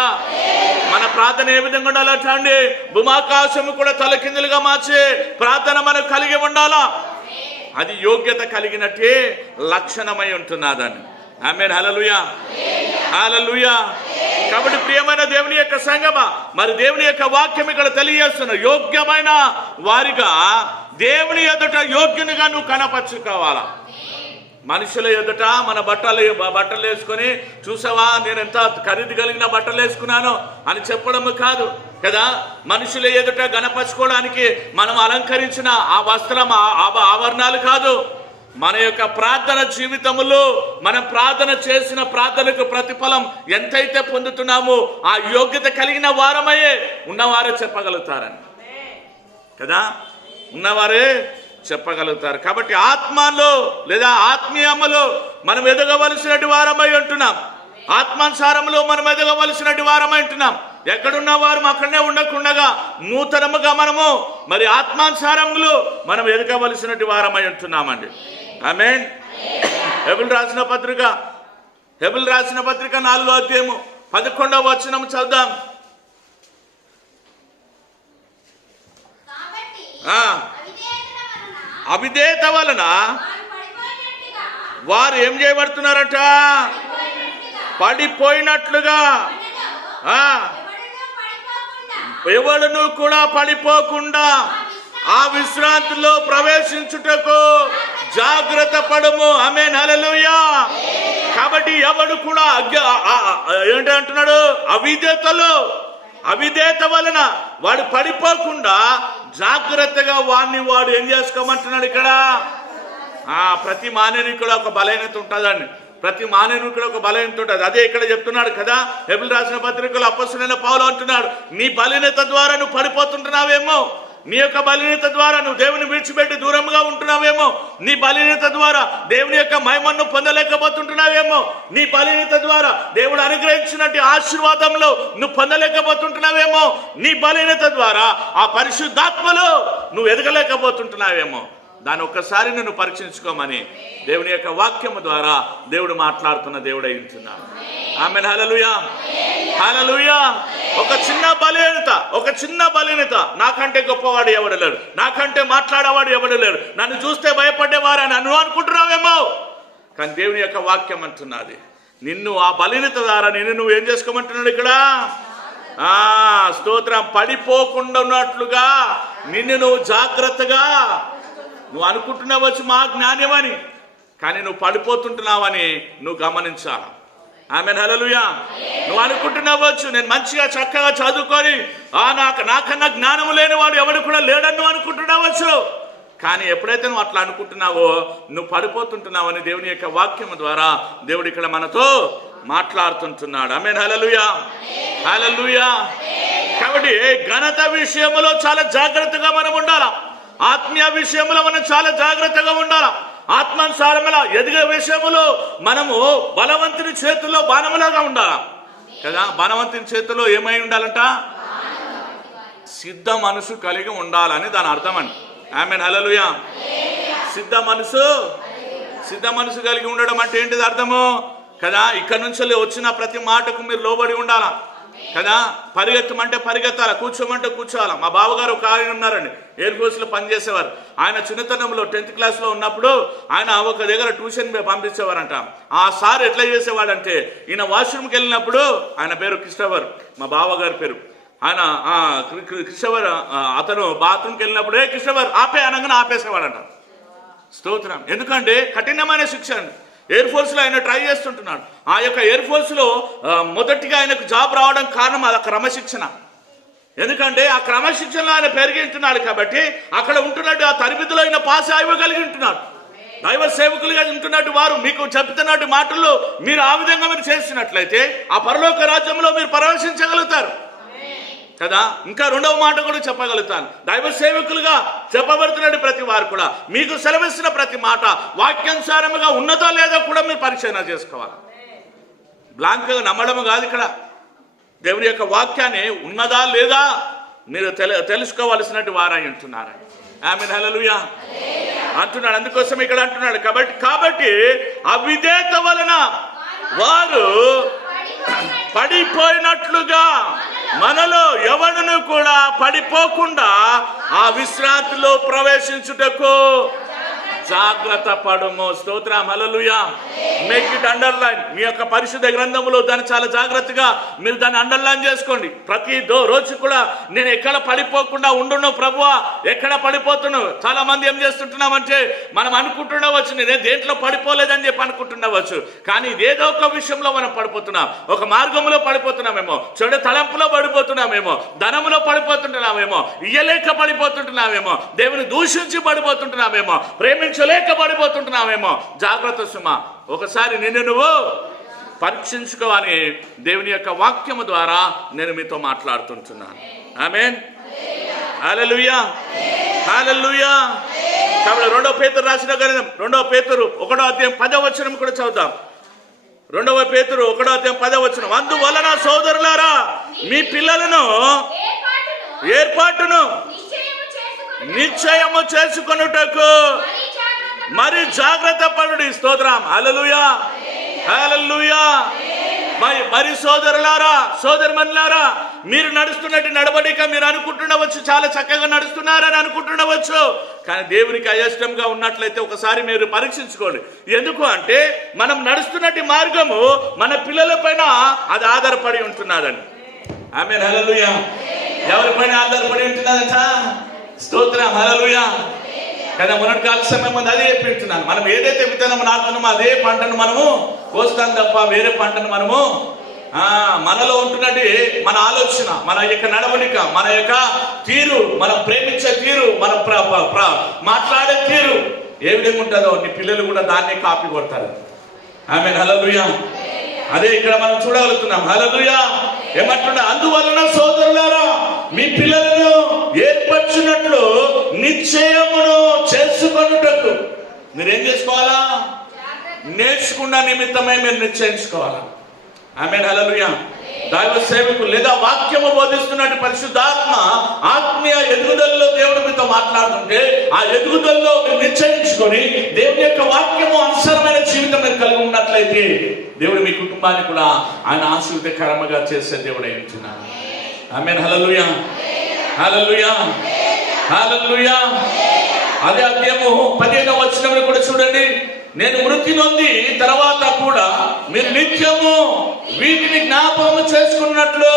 మన ప్రార్థన ఏ విధంగా ఉండాలంట అండి? భూమాకాశము కూడా తలకిందులుగా మార్చే ప్రార్థన మనకు కలిగి ఉండాలా. అది యోగ్యత కలిగినట్టే లక్షణమై ఉంటున్నదని. ఆమేన్. హల్లెలూయా, హల్లెలూయా. కాబట్టి ప్రియమైన దేవుని యొక్క సంగమా, మరి దేవుని యొక్క వాక్యం ఇక్కడ తెలియజేస్తున్న యోగ్యమైన వారిగా దేవుని ఎదుట యోగ్యునిగా నువ్వు కనపరుచుకోవాలా. మనుషుల ఎదుట మన బట్టలు వేసుకొని చూసావా నేను ఎంత ఖరీదు కలిగిన బట్టలు వేసుకున్నాను అని చెప్పడం కాదు కదా. మనుషుల ఎదుట గణపరచుకోవడానికి మనం అలంకరించిన ఆ వస్త్రం, ఆభరణాలు కాదు. మన యొక్క ప్రార్థన జీవితంలో మనం ప్రార్థన చేసిన ప్రార్థనకు ప్రతిఫలం ఎంతైతే పొందుతున్నామో ఆ యోగ్యత కలిగిన వారమయ్యే ఉన్నవారే చెప్పగలుగుతారని కదా, ఉన్నవారే చెప్పగలుగుతారు. కాబట్టి ఆత్మలో లేదా ఆత్మీయములో మనం ఎదగవలసినటువంటి వారమై ఉంటున్నాం. ఆత్మానుసారంలో మనం ఎదగవలసినటువంటి వారమై ఉంటున్నాం. ఎక్కడున్న వారు అక్కడనే ఉండకుండగా నూతనముగా మనము మరి ఆత్మానుసారంలో మనం ఎదగవలసినటువంటి వారమై ఉంటున్నామండి. ఆమేన్. హెబెలు రాసిన పత్రిక 4వ అధ్యాయము 11వ వచనం చదువుదాం. అవిధేయత వలన వారు ఏం చేయబడుతున్నారట? పడిపోయినట్లుగా. ఎవడును కూడా పడిపోకుండా ఆ విశ్రాంతిలో ప్రవేశించుటకు జాగ్రత్త పడము. ఆమేన్. హల్లెలూయా. కాబట్టి ఎవడు కూడా ఏంటి అంటున్నాడు? అవిధేయత వలన వాడు పడిపోకుండా జాగ్రత్తగా వాడు ఏం చేసుకోమంటున్నాడు ఇక్కడ? ప్రతి మానవునికి కూడా ఒక బలహీనత ఉంటుందండి. ప్రతి మానవునికి కూడా ఒక బలహీనత ఉంటుంది. అదే ఇక్కడ చెప్తున్నాడు కదా. హెబెలు రాసిన పత్రికలో అపొస్తలుడైన పౌలు అంటున్నాడు, నీ బలహీనత ద్వారా నువ్వు పడిపోతుంటున్నావేమో, నీ యొక్క బలీనత ద్వారా నువ్వు దేవుని విడిచిపెట్టి దూరంగా ఉంటున్నావేమో, నీ బలీనత ద్వారా దేవుని యొక్క మహిమను పొందలేకపోతుంటున్నావేమో, నీ బలీనత ద్వారా దేవుడు అనుగ్రహించినట్టు ఆశీర్వాదంలో నువ్వు పొందలేకపోతుంటున్నావేమో, నీ బలీనత ద్వారా ఆ పరిశుద్ధాత్మలో నువ్వు ఎదగలేకపోతుంటున్నావేమో. దాన్ని ఒక్కసారి నువ్వు పరీక్షించుకోమని దేవుని యొక్క వాక్యము ద్వారా దేవుడు మాట్లాడుతున్న దేవుడై ఉంటున్నాడు. ఆమేన్. హల్లెలూయా, హల్లెలూయా. ఒక చిన్న బలీనత నాకంటే గొప్పవాడు ఎవడు లేడు, నాకంటే మాట్లాడేవాడు ఎవడు లేడు, నన్ను చూస్తే భయపడేవారు అని నువ్వు అనుకుంటున్నావేమో. కానీ దేవుని యొక్క వాక్యం అంటున్నది, నిన్ను ఆ బలీనత ద్వారా నువ్వు ఏం చేసుకోమంటున్నాడు ఇక్కడ? స్తోత్రం. పడిపోకుండా ఉన్నట్లుగా నువ్వు జాగ్రత్తగా, నువ్వు అనుకుంటున్నావచ్చు మా జ్ఞానమని, కానీ నువ్వు పడిపోతుంటున్నావని నువ్వు గమనించాలి. ఆమేన్. హల్లెలూయా. నువ్వు అనుకుంటున్నావచ్చు నేను మంచిగా చక్కగా చదువుకొని నాకన్నా జ్ఞానం లేని వాడు ఎవడు కూడా లేడని నువ్వు అనుకుంటున్నావచ్చు. కానీ ఎప్పుడైతే నువ్వు అట్లా అనుకుంటున్నావో నువ్వు పడిపోతుంటున్నావని దేవుని యొక్క వాక్యం ద్వారా దేవుడు ఇక్కడ మనతో మాట్లాడుతుంటున్నాడు. ఆమేన్. హల్లెలూయా, హల్లెలూయా. కాబట్టి ఘనత విషయంలో చాలా జాగ్రత్తగా మనం ఉండాలి. ఆత్మీయ విషయంలో మనం చాలా జాగ్రత్తగా ఉండాలి. ఆత్మానుసారముల ఎదిగే విషయంలో మనము బలవంతుని చేతుల్లో బాణములాగా ఉండాలి కదా. బలవంతుని చేతుల్లో ఏమై ఉండాలంట? సిద్ధ మనసు కలిగి ఉండాలని దాని అర్థం అండి. ఆమేన్. హల్లెలూయా. సిద్ధ మనసు కలిగి ఉండడం అంటే ఏంటిది అర్థము కదా? ఇక్కడ నుంచి వచ్చిన ప్రతి మాటకు మీరు లోబడి ఉండాలా కదా. పరిగెత్తమంటే పరిగెత్తాలా, కూర్చోమంటే కూర్చోవాలా. మా బావగారు ఒక ఆయన ఉన్నారండి, ఎయిర్ ఫోర్స్లో పనిచేసేవారు. ఆయన చిన్నతనంలో 10th క్లాస్లో ఉన్నప్పుడు ఆయన ఒక దగ్గర ట్యూషన్ పంపించేవారంట. ఆ సార్ ఎట్లా చేసేవాడంటే, ఈయన వాష్రూమ్కి వెళ్ళినప్పుడు, ఆయన పేరు క్రిస్టోఫర్, మా బావగారి పేరు, ఆయన క్రిస్టోఫర్, అతను బాత్రూమ్కి వెళ్ళినప్పుడు క్రిస్టోఫర్ ఆపే అనగానే ఆపేసేవాడంట. స్తోత్రం. ఎందుకంటే కఠినమైన శిక్ష అండి. ఎయిర్ ఫోర్స్లో ఆయన ట్రై చేస్తుంటున్నాడు. ఆ యొక్క ఎయిర్ ఫోర్స్లో మొదటిగా ఆయనకు జాబ్ రావడం కారణం అది క్రమశిక్షణ. ఎందుకంటే ఆ క్రమశిక్షణలో ఆయన పెరిగింటున్నాడు కాబట్టి అక్కడ ఉంటున్నట్టు ఆ తరబిదులో ఆయన పాస్ అవ్వగలిగి ఉంటున్నాడు. దైవ సేవకులుగా ఉంటున్నట్టు వారు మీకు చెప్తున్నట్టు మాటల్లో మీరు ఆ విధంగా మీరు చేసినట్లయితే ఆ పరలోక రాజ్యంలో మీరు ప్రవేశించగలుగుతారు కదా. ఇంకా రెండవ మాట కూడా చెప్పగలుగుతాను, దైవ సేవకులుగా చెప్పబడుతున్నట్టు ప్రతి వారు కూడా మీకు సెలవిస్తున్న ప్రతి మాట వాక్యానుసారముగా ఉన్నదో లేదో కూడా మీరు పరిశీలన చేసుకోవాలి. బ్లాంక్గా నమ్మడం కాదు, ఇక్కడ దేవుని యొక్క వాక్యాన్ని ఉన్నదా లేదా మీరు తెలుసుకోవలసినట్టు వారై ఉంటున్నారు. ఆమేన్. హల్లెలూయా అంటున్నాడు. అందుకోసం ఇక్కడ అంటున్నాడు కాబట్టి అవిధేయత వలన వారు పడిపోయినట్లుగా మనలో ఎవడును కూడా పడిపోకుండా ఆ విశ్రాంతిలో ప్రవేశించుటకు జాగ్రత్త పడుము. స్తోత్రం. హల్లెలూయా. Make it underline. మీ యొక్క పరిశుద్ధ గ్రంథములో దాన్ని చాలా జాగ్రత్తగా మీరు దాన్ని అండర్లైన్ చేసుకోండి. ప్రతి రోజు కూడా నేను ఎక్కడ పడిపోకుండా ఉండును ప్రభువా, ఎక్కడ పడిపోతున్నావు. చాలా మంది ఏం చేస్తుంటున్నామంటే మనం అనుకుంటుండవచ్చు నేను దేంట్లో పడిపోలేదని చెప్పి అనుకుంటుండవచ్చు, కానీ ఏదో ఒక విషయంలో మనం పడిపోతున్నాం. ఒక మార్గంలో పడిపోతున్నామేమో, చెడు తలంపులో పడిపోతున్నామేమో, ధనములో పడిపోతుంటున్నామేమో, ఇయ్యలేక పడిపోతుంటున్నామేమో, దేవుని దూషించి పడిపోతుంటున్నామేమో, ప్రేమించలేక పడిపోతుంటున్నామేమో. జాగ్రత్త సుమా, ఒకసారి నిన్ను నువ్వు పరీక్షించుకోవని దేవుని యొక్క వాక్యము ద్వారా నేను మీతో మాట్లాడుతుంటున్నాను. ఆమేన్. హల్లెలూయా, హల్లెలూయా. కాబట్టి 2వ పేతురు రాసిన గ్రంథం 2వ పేతురు 1వ అధ్యాయం 10వ వచనం కూడా చదువుతాం. 2వ పేతురు 1వ అధ్యాయం 10వ వచనం, అందువలన సోదరులారా మీ పిల్లలను ఏర్పాటును నిశ్చయము చేసుకొనుటకు మరి జాగ్రత్త పడుడి. స్తోత్రం. హల్లెలూయా, హల్లెలూయా. మరి సోదరులారా, సోదరుమణులారా, మీరు నడుస్తున్నట్టు నడవడిక మీరు అనుకుంటుండవచ్చు చాలా చక్కగా నడుస్తున్నారని అనుకుంటుండవచ్చు, కానీ దేవునికి అయిష్టంగా ఉన్నట్లయితే ఒకసారి మీరు పరీక్షించుకోండి. ఎందుకు అంటే మనం నడుస్తున్నట్టు మార్గము మన పిల్లల పైన అది ఆధారపడి ఉంటున్నదని. ఆమేన్. హల్లెలూయా. ఎవరిపైన ఆధారపడి ఉంటున్నదంట? స్తోత్రం. హల్లెలూయా కదా. మొన్నటి కాల సమయం ముందు అదే చెప్పింటున్నాను, మనం ఏదైతే విత్తనం నాటుతున్నామో అదే పంటను మనము కోస్తాం తప్ప వేరే పంటను మనము మనలో ఉంటున్నట్టు మన ఆలోచన, మన యొక్క నడవడిక, మన యొక్క తీరు, మనం ప్రేమించే తీరు, మనం మాట్లాడే తీరు ఏ విధంగా ఉంటుందో నీ పిల్లలు కూడా దాన్నే కాపీ కొడతారు. ఆమేన్. హల్లెలూయా, అదే ఇక్కడ మనం చూడగలుగుతున్నాం. హల్లెలూయా. ఏమంటున్నా? అందువలన సోదరులారా, మీ పిల్లలను ఏర్పరచునట్లు నిశ్చయమును చేసుకొనుటకు మీరేం చేసుకోవాలా? నేర్చుకున్న నిమిత్తమే మీరు నిశ్చయించుకోవాలా. ఆమేన్. హల్లెలూయా. దైవ సేవకులు లేదా వాక్యము బోధిస్తున్నట్టు పరిశుద్ధాత్మ ఆత్మీయ ఎదుగుదలలో దేవుడు మీతో మాట్లాడుతుంటే ఆ ఎదుగుదలలో మీరు నిశ్చయించుకొని దేవుని యొక్క వాక్యము అనుసరమైన జీవితం మీరు కలిగి ఉన్నట్లయితే దేవుడు మీ కుటుంబాన్ని కూడా ఆయన ఆశీర్వాదకరంగా చేసే దేవుడు అయి ఉంటున్నాడు. ఆమేన్. హల్లెలూయా. హల్లెలూయా. హల్లెలూయా. అదే అధ్యాయము 15వ వచనంలో కూడా చూడండి. నేను మృతి నొంది తర్వాత కూడా మీరు నిత్యము వీటిని జ్ఞాపకం చేసుకున్నట్లు.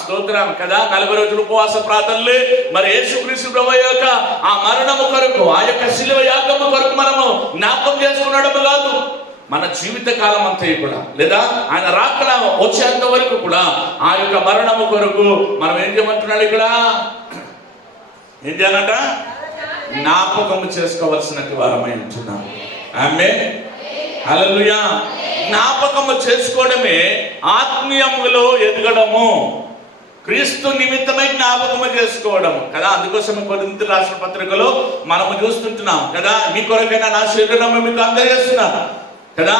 స్తోత్రం కదా. 40 రోజులు ఉపవాస ప్రార్థనలు, మరి యేసుక్రీస్తు ప్రభువు యొక్క ఆ మరణము కొరకు, ఆ యొక్క శిలువ యాగము కొరకు మనము జ్ఞాపకం చేసుకున్నడము కాదు, మన జీవిత కాలం అంతా కూడా లేదా ఆయన రాకడ వచ్చేంత వరకు కూడా ఆ యొక్క మరణము కొరకు మనం ఏం చేయమంటున్నాడు ఇక్కడ? ఏం చేయాలంట? జ్ఞాపకము చేసుకోవలసినట్టు వారమై ఉంటున్నాం. ఆమేన్. హల్లెలూయా. జ్ఞాపకము చేసుకోవడమే ఆత్మీయములో ఎదగడము, క్రీస్తు నిమిత్తమై జ్ఞాపకము చేసుకోవడం కదా. అందుకోసం కొరింథీ రాసిన పత్రికలో మనము చూస్తుంటున్నాం కదా. మీ కొరకైనా నా శరీరం మీకు అందజేస్తున్నాను కదా,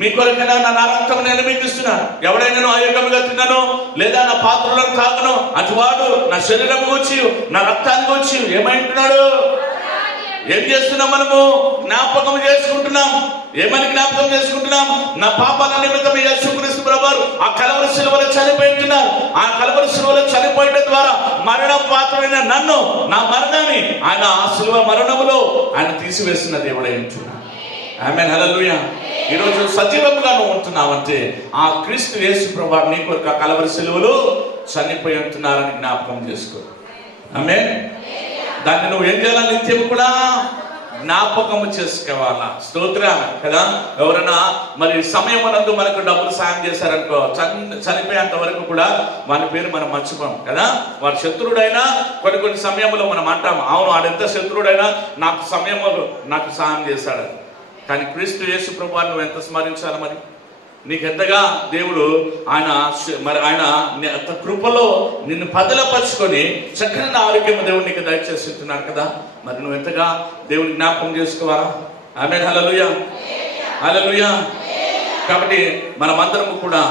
మీ కొరకైనా నా రక్తం నేను మీకు ఇస్తున్నాను. ఎవడైనా అయోగ్యముగా తిన్నాను లేదా నా పాత్రలను తాగను అటువాడు నా శరీరం వచ్చి నా రక్తానికి వచ్చి ఏమంటున్నాడు? ఏం చేస్తున్నాం? మనము జ్ఞాపకం చేసుకుంటున్నాం. ఏమని జ్ఞాపకం చేసుకుంటున్నాం? నా పాపాల నిమిత్తం యేసుక్రీస్తు ప్రభువు ఆ కలవరి శిలువలో చనిపోతున్నారు. ఆ కలవరి శిలువలో చనిపోయడం ద్వారా మరణం పాత్రమైన నన్ను, నా మరణాన్ని ఆయన ఆ శిలువ మరణములో ఆయన తీసివేసిన దేవుడై ఉంటున్నాడు. ఆమేన్. హల్లెలూయా. ఈరోజు సజీవంగా నువ్వు ఉంటున్నావంటే ఆ క్రీస్తు యేసు ప్రభువు నీ కొరకు ఆ కలవరి శిలువలో చనిపోయి ఉంటున్నారని జ్ఞాపకం చేసుకో. ఆమేన్. దాన్ని నువ్వు ఏం చేయాలి? నిత్యం కూడా జ్ఞాపకము చేసుకోవాలా. స్తోత్రం కదా. ఎవరైనా మరి సమయం నందు మనకు డబ్బులు సాయం చేశారనుకో, చనిపోయేంత వరకు కూడా వాని పేరు మనం మర్చిపోం కదా. వాడి శత్రుడైనా కొన్ని సమయంలో మనం అంటాం, అవును వాడెంత శత్రుడైనా నాకు సమయంలో నాకు సాయం చేశాడు. కానీ క్రీస్తు యేసు ప్రభువును నువ్వు ఎంత స్మరించాలి? మరి నీకెంతగా దేవుడు ఆయన కృపలో నిన్ను పదలపరుచుకొని చక్కని ఆరోగ్యం దేవుడు నీకు దయచేస్తున్నాడు కదా. మరి నువ్వు ఎంతగా దేవుని జ్ఞాపకం చేసుకోవాలా? ఆమేన్. హల్లెలూయా. హల్లెలూయా. కాబట్టి మనమందరము కూడా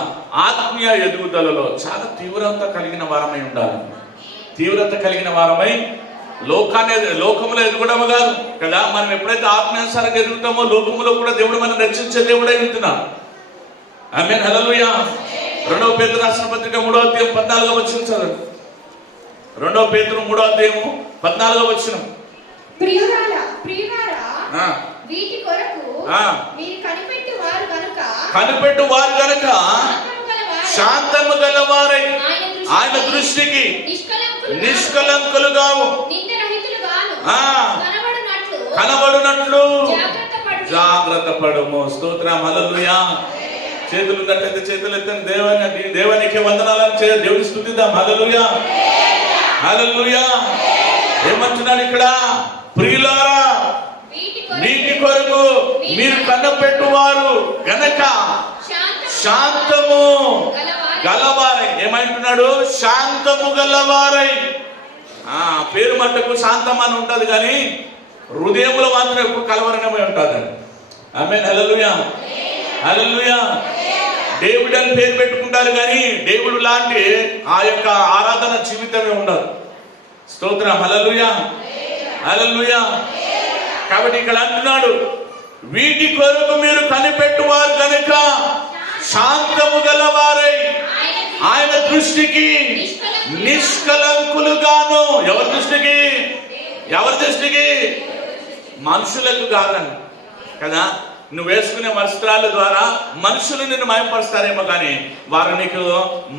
ఆత్మీయ ఎదుగుదలలో చాలా తీవ్రత కలిగిన వారమై ఉండాలి. తీవ్రత కలిగిన వారమై లోకములో ఎదుగుడము కాదు కదా. మనం ఎప్పుడైతే ఆత్మీయానుసారంగా ఎదుగుతామో లోకములో కూడా దేవుడు మనం రక్షించే దేవుడై ఉంటున్నాడు. ఆమేన్. హల్లెలూయా. 2వ పేతురు రాసిన పత్రిక 3వ అధ్యాయం 14వ వచనం చదవండి. 2వ పేతురు 3వ అధ్యాయం 14వ వచనం. ప్రియులారా వీటి కొరకు మీరు కనిపెట్టు వారు గనుక శాంతము గలవారై ఆయన దృష్టికి నిష్కలంకులుగాను కనబడునట్లు జాగ్రత్త పడుము. స్తోత్రం. హల్లెలూయా. చేతులు ఉన్నట్లయితే చేతులు ఎత్తండి. దేవునికి వందనాలని దేవుని స్తుతిద్దాం. హల్లెలూయా. హల్లెలూయా. ఏమంటున్నాడు ఇక్కడ? ప్రియులారా వీటి కొరకు మీరు కనిపెట్టువారు గనక శాంతము గలవారై. ఏమంటున్నాడు? శాంతము గలవారై. పేరు మట్టుకు శాంతం అని ఉంటది కానీ హృదయంలో మాత్రం ఎప్పుడు కలవరనమై ఉంటుంది. ఆమేన్. హల్లెలూయా. హల్లెలూయా. దేవుడు అని పేరు పెట్టుకుంటారు కానీ దేవుడు లాంటి ఆ యొక్క ఆరాధన జీవితమే ఉండదు. స్తోత్రం. హల్లెలూయా. హల్లెలూయా. కాబట్టి ఇక్కడ అంటున్నాడు, వీటి కొరకు మీరు కనిపెట్టువారు కనుక శాంతము గలవారై ఆయన దృష్టికి నిష్కలంకులుగాను. ఎవరి దృష్టికి? ఎవరి దృష్టికి? మనుషులకు కాదని కదా. నువ్వు వేసుకునే వస్త్రాల ద్వారా మనుషులు నిన్ను మయంపరుస్తారేమో కానీ వారు నీకు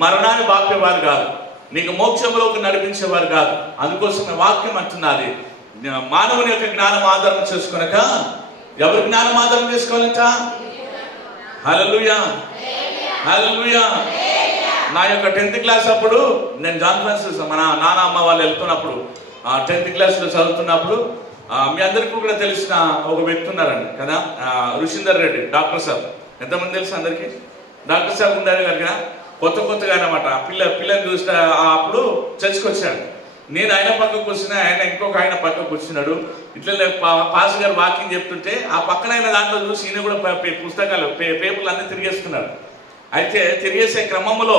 మరణాన్ని బాపేవారు కాదు, నీకు మోక్షంలోకి నడిపించేవారు కాదు. అందుకోసమే వాక్యం అంటున్నది, మానవుని యొక్క జ్ఞానం ఆధారం చేసుకునక ఎవరి జ్ఞానం ఆధారం చేసుకోవాలంట? హల్లెలూయా. హల్లెలూయా. నా యొక్క 10th క్లాస్ అప్పుడు నేను జాన్ ఫ్రాన్సిస్ మన నాన్న అమ్మ వాళ్ళు వెళ్తున్నప్పుడు 10th క్లాస్లో చదువుతున్నప్పుడు మీ అందరికీ కూడా తెలిసిన ఒక వ్యక్తి ఉన్నారండి కదా, ఋషీందర్ రెడ్డి డాక్టర్ సార్. ఎంతమంది తెలుసు అందరికీ? డాక్టర్ సాబ్ ఉండాలి కనుక కొత్తగా అనమాట. పిల్లని చూస్తే అప్పుడు చర్చకు వచ్చాడు. నేను ఆయన పక్కకు కూర్చున్నా, ఆయన ఇంకొక ఆయన పక్కకు కూర్చున్నాడు. ఇట్లా పాస్ గారు వాకింగ్ చెప్తుంటే ఆ పక్కన ఆయన దాంట్లో చూసి ఈయన కూడా పుస్తకాలు పేపర్లు అన్నీ తిరిగేస్తున్నాడు. అయితే తిరిగేసే క్రమంలో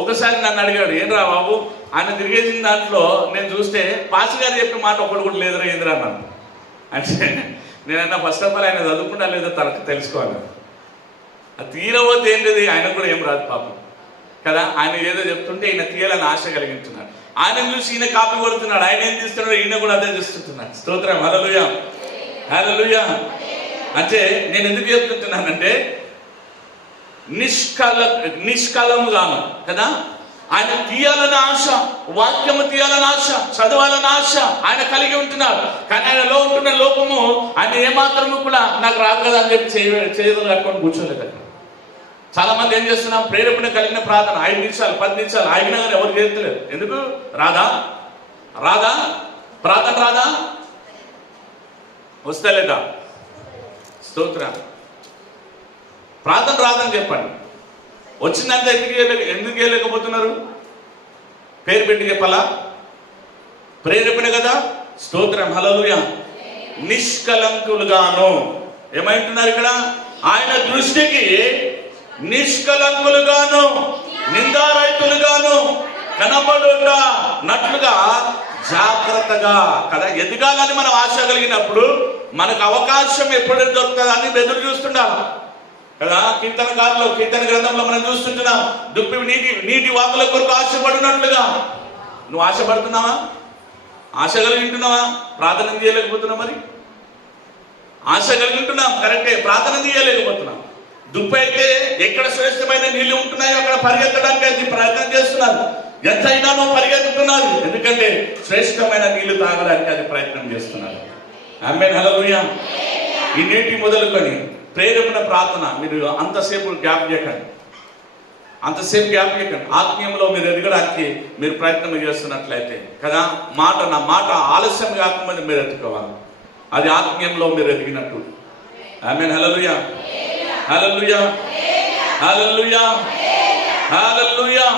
ఒకసారి నన్ను అడిగాడు, ఏంద్రా బాబు ఆయన తిరిగేసిన దాంట్లో నేను చూస్తే పాస్ గారు చెప్పిన మాట ఒకటి కూడా లేదురా ఏంద్రా అన్నాను. అంటే నేనన్నా ఫస్ట్ ఆఫ్ ఆల్ ఆయన చదువుకున్నా లేదో తనకు తెలుసుకోవాలి. అది తీరవద్దు ఏంటిది, ఆయనకు కూడా ఏం రాదు పాపం కదా. ఆయన ఏదో చెప్తుంటే ఈయన తీయాలని ఆశ కలిగింటున్నాడు. ఆయన చూసి ఈయన కాపీ కొడుతున్నాడు. ఆయన ఏం తీస్తున్నాడు, ఈయన కూడా అదే చేస్తుంటున్నాడు. స్తోత్రం, హల్లెలూయా హల్లెలూయా. అంటే నేను ఎందుకు చెప్తుంటున్నానంటే నిష్కలముగాను కదా, ఆయన తీయాలని ఆశ, వాక్యము తీయాలని ఆశ, చదవాలని ఆశ ఆయన కలిగి ఉంటున్నాడు. కానీ ఆయనలో ఉంటున్న లోపము ఆయన ఏమాత్రము కూడా నాకు రాదు కదా అని చెప్పి చేయదు కట్టుకొని కూర్చోలేదు అక్కడ. చాలా మంది ఏం చేస్తున్నాం, ప్రేరేపణ కలిగిన ప్రార్థన 5 నిమిషాలు 10 నిమిషాలు ఆగినా కానీ ఎవరు చేయట్లేదు. ఎందుకు రాదా? ప్రార్థన రాదా? వస్తలేదా? స్తోత్రం. ప్రార్థన రాదని చెప్పండి. వచ్చిందంటే ఎందుకు చేయలేకపోతున్నారు? పేరు పెట్టి చెప్పాలా? ప్రేరేపణ కదా. స్తోత్రం, హల్లెలూయా. నిష్కలంకులుగాను ఏమంటున్నారు ఇక్కడ? ఆయన దృష్టికి నిష్కలంకులుగాను నిందారహితులుగాను కనబడునట్లుగా జాగ్రత్తగా కదా ఎదగాలని మనం ఆశ కలిగినప్పుడు మనకు అవకాశం ఎప్పుడు దొరుకుతుందని ఎదురు చూస్తుండాలి కదా. కీర్తన గ్రంథంలో మనం చూస్తుంటున్నాం, దుప్పి నీటి వాగుల కొరకు ఆశపడినట్లుగా. నువ్వు ఆశపడుతున్నావా? ఆశ కలిగి ఉంటున్నావా? ప్రార్థన చేయలేకపోతున్నావు. మరి ఆశ కలిగి ఉంటున్నాం కరెక్టే, ప్రార్థన చేయలేకపోతున్నాం. దుప్పి అయితే ఎక్కడ శ్రేష్టమైన నీళ్లు ఉంటున్నాయో అక్కడ పరిగెత్తడానికి అది ప్రయత్నం చేస్తున్నారు. ఎంతైనా నువ్వు పరిగెత్తుతున్నారు, ఎందుకంటే శ్రేష్టమైన నీళ్లు తాగడానికి అది ప్రయత్నం చేస్తున్నారు. ఆమేన్, హల్లెలూయా. ఈ నేటి మొదలుకొని ప్రేరేపణ ప్రార్థన మీరు అంతసేపు గ్యాప్ చేయకండి. ఆత్మీయంలో మీరు ఎదగడానికి మీరు ప్రయత్నం చేస్తున్నట్లయితే కదా, నా మాట ఆలస్యం కాకుండా మీరు ఎత్తుకోవాలి. అది ఆత్మీయంలో మీరు ఎదిగినట్టు. ఆమేన్, హల్లెలూయా హల్లెలూయా హల్లెలూయా హల్లెలూయా.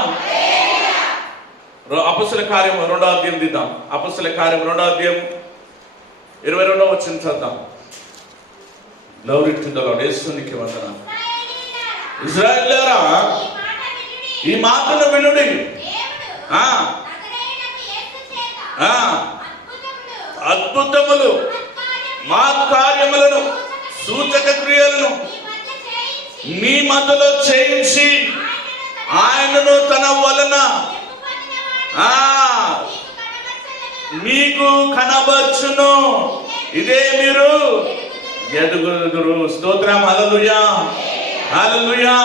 అపొస్తలుల కార్యం 2వ అధ్యాయం దిద్దాం. అపొస్తలుల కార్యం 2వ అధ్యాయం 22వ వచనం చదువుదాం. Glory to the Lord. యేసునికి వందనాలు. ఇశ్రాయేలులారా ఈ మాటను వినుడి. అద్భుతములు మా కార్యములను సూచక క్రియలను మీ మధ్యలో చేయించి ఆయనను తన వలన మీకు కనబర్చును. ఇదే మీరు ఎదుగుదురు. స్తోత్రం, హల్లెలూయా హల్లెలూయా.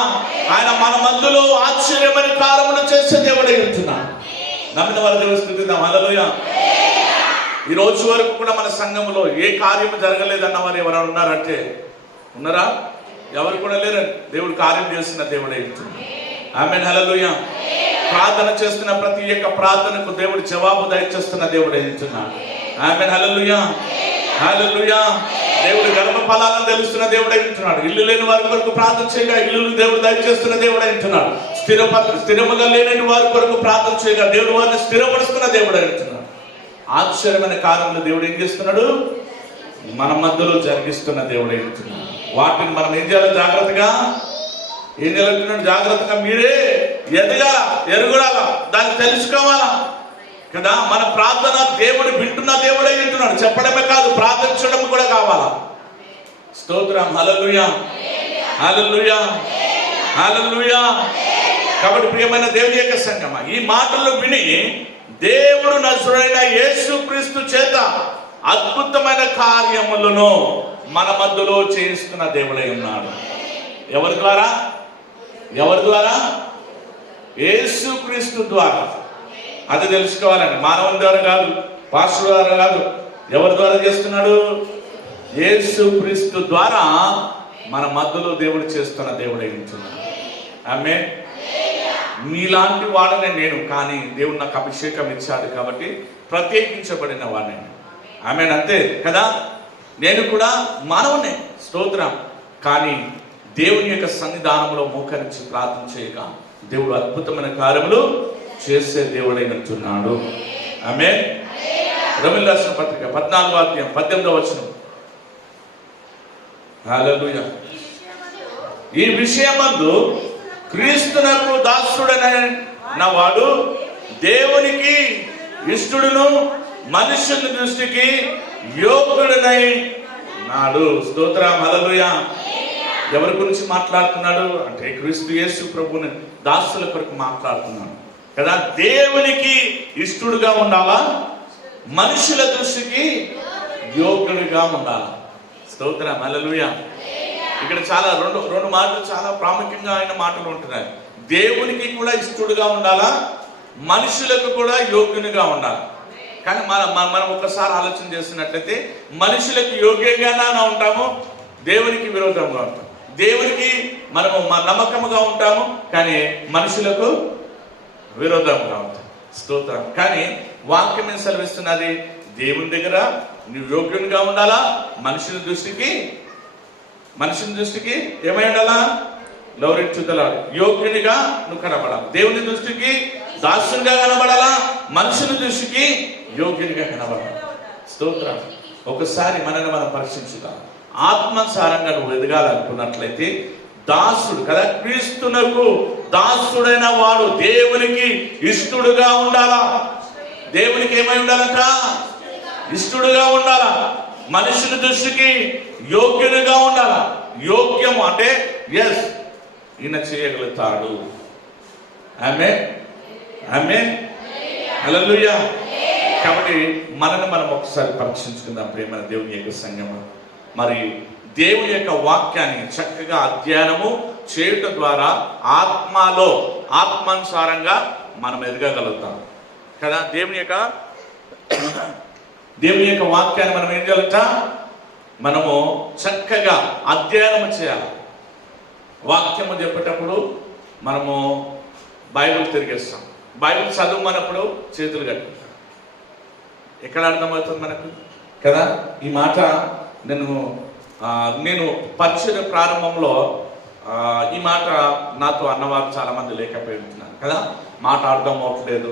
ఆయన మన మధ్యలో ఆశ్చర్యమైన కార్యములు చేసే దేవుడై ఉంటున్నాడు. నమ్మిన వారి దేవుని స్తుతిద్దాం. హల్లెలూయా. ఈ రోజు వరకు కూడా మన సంఘంలో ఏ కార్యము జరగలేదన్న వారు ఎవరైనా ఉన్నారంటే ఉన్నారా? ఎవరు కూడా లేరు. దేవుడు కార్యం చేస్తున్న దేవుడై ఉంటున్నాడు. ఆమేన్, హల్లెలూయా. ప్రార్థన చేస్తున్న ప్రతి ఒక్క ప్రార్థనకు దేవుడు జవాబు దయచేస్తున్న దేవుడై ఉంటున్నాడు. ఆమేన్, హల్లెలూయా హల్లెలూయా. దేవుడు గర్భ ఫలాలను తెలుస్తున్న దేవుడై ఉంటున్నాడు. ఇల్లు లేని వారి కొరకు ప్రార్థన చేయగా ఇల్లు దేవుడు దయచేస్తున్న దేవుడై ఉంటున్నాడు. స్థిరముగా లేని వారి కొరకు ప్రార్థన చేయగా దేవుడు వారిని స్థిరపరుస్తున్న దేవుడై ఉంటున్నాడు. ఆశ్చర్యమైన కార్యములు దేవుడు ఏం చేస్తున్నాడు? మన మధ్యలో జరిగిస్తున్న దేవుడై ఉంటున్నాడు. వాటిని మనం ఏం చేయాలి? ఏం చేయాలంటున్నాడు? జాగ్రత్తగా మీరే ఎరగడాల, దాన్ని తెలుసుకోవాలా కదా. మన ప్రార్థన దేవుడు వింటున్న దేవుడే వింటున్నాడు. చెప్పడమే కాదు, ప్రార్థించడం కూడా కావాలా. స్తోత్రం, హల్లెలూయా హల్లెలూయా హల్లెలూయా. కాబట్టి ప్రియమైన దేవుని యొక్క సంగమా, ఈ మాటలు విని దేవుడు నజరుడైన యేసుక్రీస్తు చేత అద్భుతమైన కార్యములను మన మధ్యలో చేయిస్తున్న దేవుడై ఉన్నాడు. ఎవరి ద్వారా? యేసుక్రీస్తు ద్వారా. అది తెలుసుకోవాలండి. మానవుని ద్వారా కాదు, పాస్టర్ ద్వారా కాదు. ఎవరి ద్వారా చేస్తున్నాడు? యేసుక్రీస్తు ద్వారా మన మధ్యలో దేవుడు చేస్తున్న దేవుడై ఉంటున్నాడు. ఆమేన్. మీలాంటి వాడనే నేను, కానీ దేవుడు నాకు అభిషేకం ఇచ్చాడు కాబట్టి ప్రత్యేకించబడిన వాడిని. ఆమేన్, అంతే కదా. నేను కూడా మానవునే, స్తోత్రం. కానీ దేవుని యొక్క సన్నిధానంలో మోకరించి ప్రార్థన చేయక దేవుడు అద్భుతమైన కార్యములు చేసే దేవుడైనట్టున్నాడు. ఆమేన్. రోమీయులకు రాసిన పత్రిక 14వ అధ్యాయం 18వ వచనం. హల్లెలూయా. ఈ విషయమందు క్రీస్తునకు దాసుడైన వాడు దేవునికి ఇష్టడును మనుష్యుని దృష్టికి యోగ్యుడనై నాడు. స్తోత్రం. హల్లెలూయా. ఎవరి గురించి మాట్లాడుతున్నాడు అంటే క్రీస్తు యేసు ప్రభువుని దాసుల కొరకు మాట్లాడుతున్నాడు కదా. దేవునికి ఇష్టడుగా ఉండాలా, మనుషుల దృష్టికి యోగ్యుడిగా ఉండాలా. స్తోత్రం. హల్లెలూయా. ఇక్కడ చాలా రెండు మాటలు చాలా ప్రాముఖ్యంగా ఆయన మాటలు ఉంటున్నాయి. దేవునికి కూడా ఇష్టడుగా ఉండాలా, మనుషులకు కూడా యోగ్యునిగా ఉండాలి. కానీ మనం ఒక్కసారి ఆలోచన చేస్తున్నట్లయితే మనుషులకు యోగ్యంగానే ఉంటాము, దేవునికి విరోధంగా ఉంటాం. దేవునికి మనము నమ్మకముగా ఉంటాము, కానీ మనుషులకు విరోధంగా ఉంటాం. స్తోత్రం. కానీ వాక్యం ఏం సెలవిస్తున్నది? దేవుని దగ్గర నువ్వు యోగ్యునిగా ఉండాలా, మనుషుల దృష్టికి ఏమై ఉండాలా? లౌరెచ్చుదలాడు యోగ్యునిగా నువ్వు కనబడాలి. దేవుని దృష్టికి దాసునిగా కనబడాలా, మనుషుల దృష్టికి యోగ్యునిగా కనబడాలి. స్తోత్రం. ఒకసారి మనల్ని మనం పరీక్షించుదాం. ఆత్మసారంగా నువ్వు ఎదగాలనుకున్నట్లయితే దాసుడు కదా, క్రీస్తునకు దాసుడైన వాడు దేవునికి ఇష్టడుగా ఉండాలా. దేవునికి ఏమై ఉండాలంట? ఇష్టడుగా ఉండాలా. మనుషుల దృష్టికి యోగ్యునిగా ఉండాలా. యోగ్యము అంటే ఎస్, ఈయన చేయగలుగుతాడు. ఆమేన్. ఆమేన్. హల్లెలూయా. కాబట్టి మనల్ని మనం ఒకసారి పరీక్షించుకుందాం ప్రియమైన దేవుని యొక్క సంగమం. మరి దేవుని యొక్క వాక్యాన్ని చక్కగా అధ్యయనము చేయుట ద్వారా ఆత్మానుసారంగా మనం ఎదగగలుగుతాం కదా. దేవుని యొక్క వాక్యాన్ని మనం ఏం చేయాలంట? మనము చక్కగా అధ్యయనం చేయాలి. వాక్యము చెప్పేటప్పుడు మనము బైబిల్ తిరిగేస్తాం. బైబిల్ చదువుమన్నప్పుడు చేతులు కట్టుకుంటాం. ఎక్కడ అర్థమవుతుంది మనకు కదా ఈ మాట? నేను పరిచయ ప్రారంభంలో ఈ మాట నాతో అన్నవారు చాలా మంది లేకపోయి ఉంటున్నారు కదా. మాట అర్థం అవ్వట్లేదు,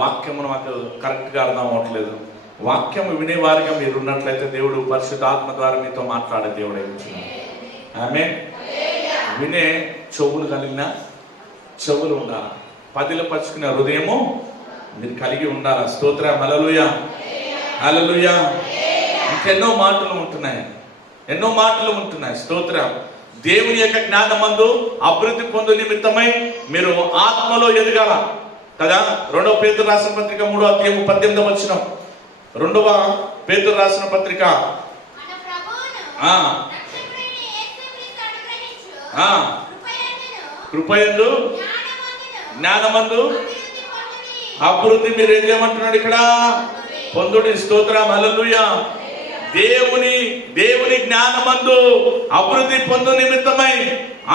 వాక్యము నాకు కరెక్ట్గా అర్థం అవ్వట్లేదు. వాక్యము వినేవారిగా మీరు ఉన్నట్లయితే దేవుడు పరిశుద్ధాత్మ ద్వారా మీతో మాట్లాడే దేవుడు అయించున్నాడు. ఆమేన్. వినే చెవులు కలిగిన చెవులు ఉండాలి, పదిలపరుచుకునే హృదయము మీరు కలిగి ఉండాలి. స్తోత్రం. హల్లెలూయా. హల్లెలూయా. ఇంకెన్నో మాటలు ఉంటున్నాయి. స్తోత్రం. దేవుని యొక్క జ్ఞానమందు అభివృద్ధి పొందు నిమిత్తమై మీరు ఆత్మలో ఎదగాల కదా. 2వ పేతురు రాసిన పత్రిక 3వ అధ్యాయం 18వ వచనం. 2వ పేతురు రాసిన పత్రిక కృపయందు జ్ఞానమందు అభివృద్ధి మీరు ఏం చేయమంటున్నాడు ఇక్కడ? పొందుడి. స్తోత్రం. హల్లెలూయా. దేవుని జ్ఞానమందు అభివృద్ధి పొందు నిమిత్తమై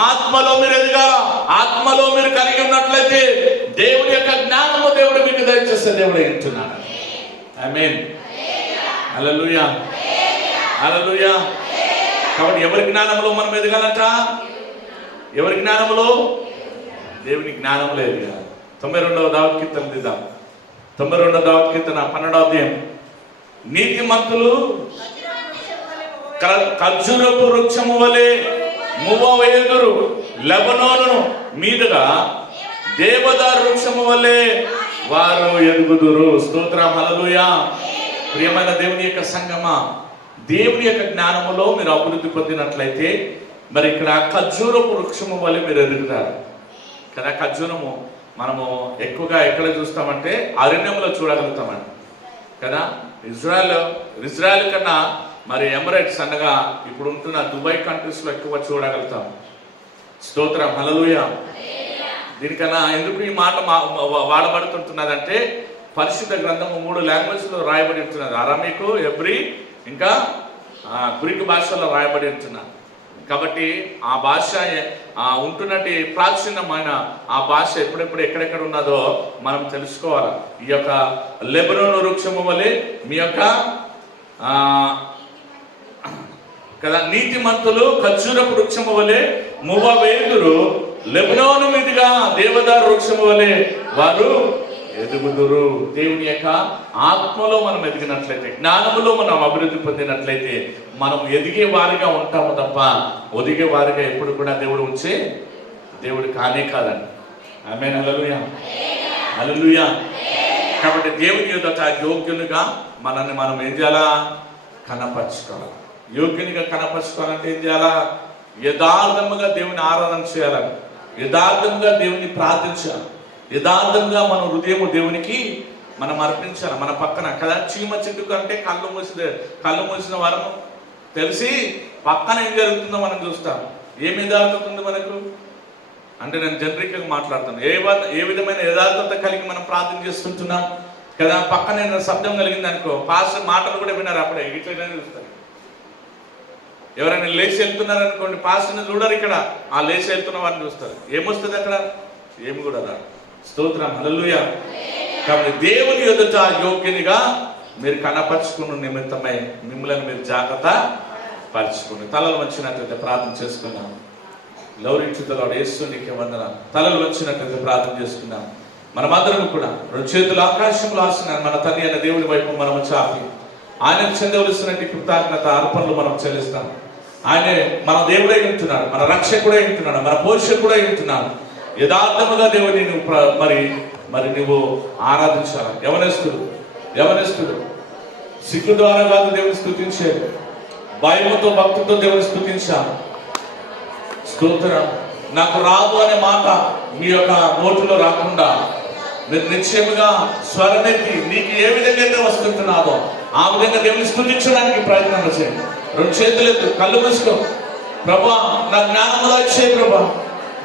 ఆత్మలో మీరు ఎదగాల. ఆత్మలో మీరు కలిగి ఉన్నట్లయితే దేవుని యొక్క జ్ఞానము దేవుడు మీకు దయచేస్తే దేవుడు ఎంచున్నాడు. ఆమేన్. హల్లెలూయా. హల్లెలూయా. కాబట్టి ఎవరి జ్ఞానంలో మనం ఎదగాలంట? ఎవరి జ్ఞానంలో? దేవుని జ్ఞానంలో ఎదగాలి. 92వ దావీదు కీర్తన దిద్దాం. 92వ దావీదు కీర్తన 12వ అధ్యాయం. నీతిమంతులు ఖర్జూరపు వృక్షము వలె మువ్వవేయుదురు, లెబనోను మీదుగా దేవదారు వృక్షము వలె వారు ఎదుగుదురు. స్తోత్రం. హల్లెలూయా. ప్రియమైన దేవుని యొక్క సంగమా, దేవుని యొక్క జ్ఞానములో మీరు అభివృద్ధి పొందినట్లయితే మరి ఇక్కడ ఖర్జూరపు వృక్షము వలె మీరు ఎదుగుతారు కదా. ఖర్జూరము మనము ఎక్కువగా ఎక్కడ చూస్తామంటే అరణ్యంలో చూడగలుగుతామండి కదా. ఇజ్రాయెల్ కన్నా మరి ఎమిరేట్స్ అనగా ఇప్పుడు ఉంటున్న దుబాయ్ కంట్రీస్లో ఎక్కువ చూడగలుగుతాం. స్తోత్రం. హల్లెలూయా. దీనికన్నా ఎందుకు ఈ మాట వాడబడుతుంటున్నదంటే పరిశుద్ధ గ్రంథము 3 లాంగ్వేజ్లో రాయబడి ఉంటున్నది. అరామికు, హెబ్రీ, ఇంకా గ్రీకు భాషలో రాయబడి ఉంటున్నది. కాబట్టి ఆ భాష ఉంటున్నట్టు ప్రాచీనమైన ఆ భాష ఎప్పుడెప్పుడు ఎక్కడెక్కడ ఉన్నదో మనం తెలుసుకోవాలి. ఈ యొక్క లెబనోను వృక్షము వలె మీ యొక్క కదా నీతిమంతులు ఖర్జూరపు వృక్షము వలె మూవవేదురు, లెబనోను మీదుగా దేవదారు వృక్షము వలె వారు ఎదుగుదురు. దేవుని యొక్క ఆత్మలో మనం ఎదిగినట్లయితే, జ్ఞానములో మనం అభివృద్ధి పొందినట్లయితే మనం ఎదిగే వారిగా ఉంటాము తప్ప ఒదిగే వారిగా ఎప్పుడు కూడా దేవుడు ఉంచే దేవుడు కానే కాదండి. ఆమేన్. హల్లెలూయా, హల్లెలూయా. కాబట్టి దేవుని ఎదుట యోగ్యునిగా మనల్ని మనం ఏం చేయాలా? కనపరచుకోవాలి. యోగ్యునిగా కనపరచుకోవాలంటే ఏం చేయాలా? యథార్థముగా దేవుని ఆరాధన చేయాలని, యథార్థముగా దేవుని ప్రార్థించాలి, యథార్థంగా మన హృదయము దేవునికి మనం అర్పించాలి. మన పక్కన కదా చీమ చిట్టుకు అంటే కళ్ళు మూసిన వరము తెలిసి పక్కన ఏం జరుగుతుందో మనం చూస్తాం. ఏమి యథార్థత ఉంది మనకు అంటే, నేను జనరిక్గా మాట్లాడుతాను. ఏ విధమైన యథార్థత కలిగి మనం ప్రార్థన చేస్తుంటున్నాం కదా. పక్కన ఏదైనా శబ్దం కలిగింది అనుకో, పాస్టర్ మాటలు కూడా విన్నారు, అప్పుడే ఇట్లనే చూస్తారు. ఎవరైనా లేచి వెళ్తున్నారు అనుకోండి, పాస్టర్ని చూడరు, ఇక్కడ ఆ లేచి వెళ్తున్న వారిని చూస్తారు. ఏమొస్తుంది అక్కడ? ఏమి కూడా రాదు. స్తోత్రం, హల్లెలూయా. కాబట్టి దేవుని ఎదుట యోగ్యునిగా మీరు కనపరుచుకున్న నిమిత్తమై మిమ్మల్ని మీరు జాగ్రత్త పరుచుకుని తలలు వచ్చినట్లయితే ప్రార్థన చేసుకున్నాం. లౌరించుతలో యేసునికి వందనాలు. తలలు వచ్చినట్లయితే ప్రార్థన చేసుకున్నాం. మనమందరం కూడా రెండు చేతులు ఆకాశంలో ఆశిస్తున్నాను మన తండ్రి అయిన దేవుడి వైపు మనం చాపి ఆయనకు చెందవలసినటువంటి కృతజ్ఞత అర్పణలు మనం చెల్లిస్తాం. ఆయనే మన దేవుడై ఉంటున్నాడు, మన రక్షకుడై ఉంటున్నాడు, మన పోషకుడై ఉంటున్నాడు. యథార్థముగా దేవుని మరి నువ్వు ఆరాధించాలి. యవనస్తుడు సిగ్గు ద్వారా కాదు దేవుని స్తుతించేది, భయముతో భక్తితో దేవుని స్తుతించాలి. స్తోత్రం. నాకు రాదు అనే మాట మీ యొక్క నోటిలో రాకుండా మీరు నిశ్చయముగా స్వరమెత్తి నీకు ఏ విధంగా అయితే వస్తుంటున్నాదో ఆ విధంగా దేవుని స్తుతించడానికి ప్రయత్నం చేయండి. రెండు చేతులెత్తు, కళ్ళు మూసుకో. ప్రభా నా జ్ఞానము దయచే, ప్రభా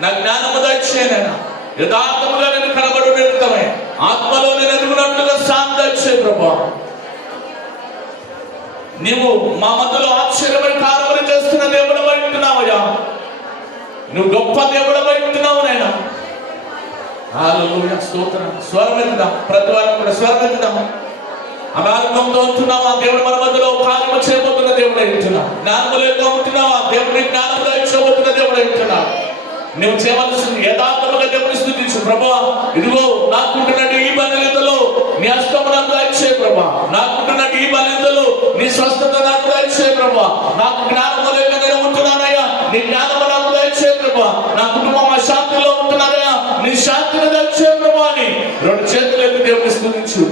నా జ్ఞానము దయచేయనైనా, యథార్థముగా నేను కనబడు నిమిత్తమై ఆత్మలో నేను ఎదుగునట్లుగా శాంతి దయచే ప్రభా. నీవు మా మధ్యలో ఆశ్చర్యమైన కార్యములు చేస్తున్న దేవుడు వైపుతున్నావయ్యా. నువ్వు గొప్ప దేవుడు వైపుతున్నావు నాయనా. హల్లెలూయా, స్తోత్రం. స్వరమెత్తుదాం, ప్రతి వారం కూడా స్వరమెత్తుదాం. అనారోగ్యంతో ఉంటున్నావా? దేవుడు మన మధ్యలో కార్యము చేయబోతున్న దేవుడు ఉంటున్నావు. జ్ఞానము లేక ఉంటున్నావా? దేవుడిని జ్ఞానము దయచేయబోతున్న దేవుడు ఉంటున్నావు. నువ్వు చేయవలసింది యథార్థముగా దేవుని స్తుతించు. ప్రభువా ఇదిగో నాకుంటున్నట్టు ఈ బలహీనతలో నీ హస్తము నాకు దయచే ప్రభువా. నాకుంటున్నట్టు ఈ బలహీనతలో నీ స్వస్థత నాకు దయచే ప్రభువా. నాకు జ్ఞానము లేక నేను ఉంటున్నానయ్యా, నీ జ్ఞానము నాకు దయచే ప్రభువా. నా కుటుంబం అశాంతిలో ఉంటున్నానయ్యా, నీ శాంతిని దయచే ప్రభువా అని రెండు చేతులెత్తి దేవుని స్తుతించు.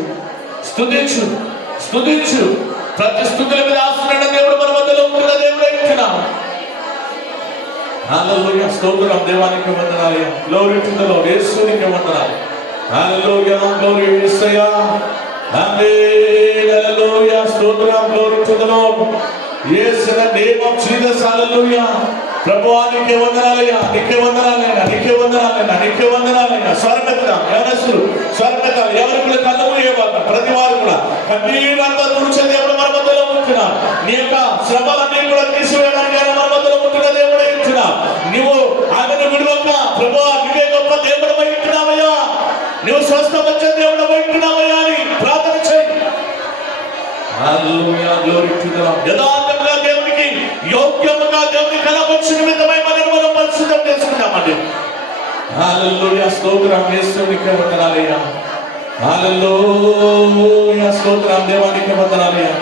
ప్రతి స్తుతుల మీద ఆస్తున్న దేవుడు మన మధ్యలో ఉంటున్న దేవుడు ఉంటున్నాను. హల్లెలూయా, స్తోత్రం. దేవానికి వందనాలు. Glory to the Lord. యేసునికి వందనాలు. హల్లెలూయా, గ్లోరీ యేసయ్యా. హల్లెలూయా, స్తోత్రం. Glory to the Lord. yes in the name of Jesus. Hallelujah. ప్రభువా నీకే వందనాలయ్యా, నీకే వందనాలయ్యా, నీకే వందనాలయ్యా, నీకే వందనాలయ్యా. స్వరమెత్తుదాం. యవనస్తులు స్వరమెత్తాలి. ఎవరు కూడా కళ్ళు మూయవారు, ప్రతి వారు కూడా కన్నీరంతా తుడిచే దేవుడు మన మధ్యలో ఉంటున్నాడు. నీ యొక్క శ్రమలన్నీ కూడా తీసివేయడానికి ఆయన మన మధ్యలో ఉంటున్న దేవుడే ఉంటున్నావు. నువ్వు ఆమెను విడువక ప్రభువా నీవే గొప్ప దేవుడు ఉంటున్నావయ్యా, నువ్వు స్వస్థపరిచే దేవుడు ఉంటున్నావయ్యా అని ప్రార్థన చేయి. హల్లెలూయా, గ్లోరీ టు ది లార్డ్. యథార్థంగా దేవునికి యోగ్యముగా దేవుని కనపరిచిన నిమిత్తమై మనం పరిశుద్ధం చేసుకుంటామండి. హల్లెలూయా, స్తోత్రం. యేసునికి వందనాలయ్యా. హల్లెలూయా, స్తోత్రం. దేవానికి వందనాలయ్యా.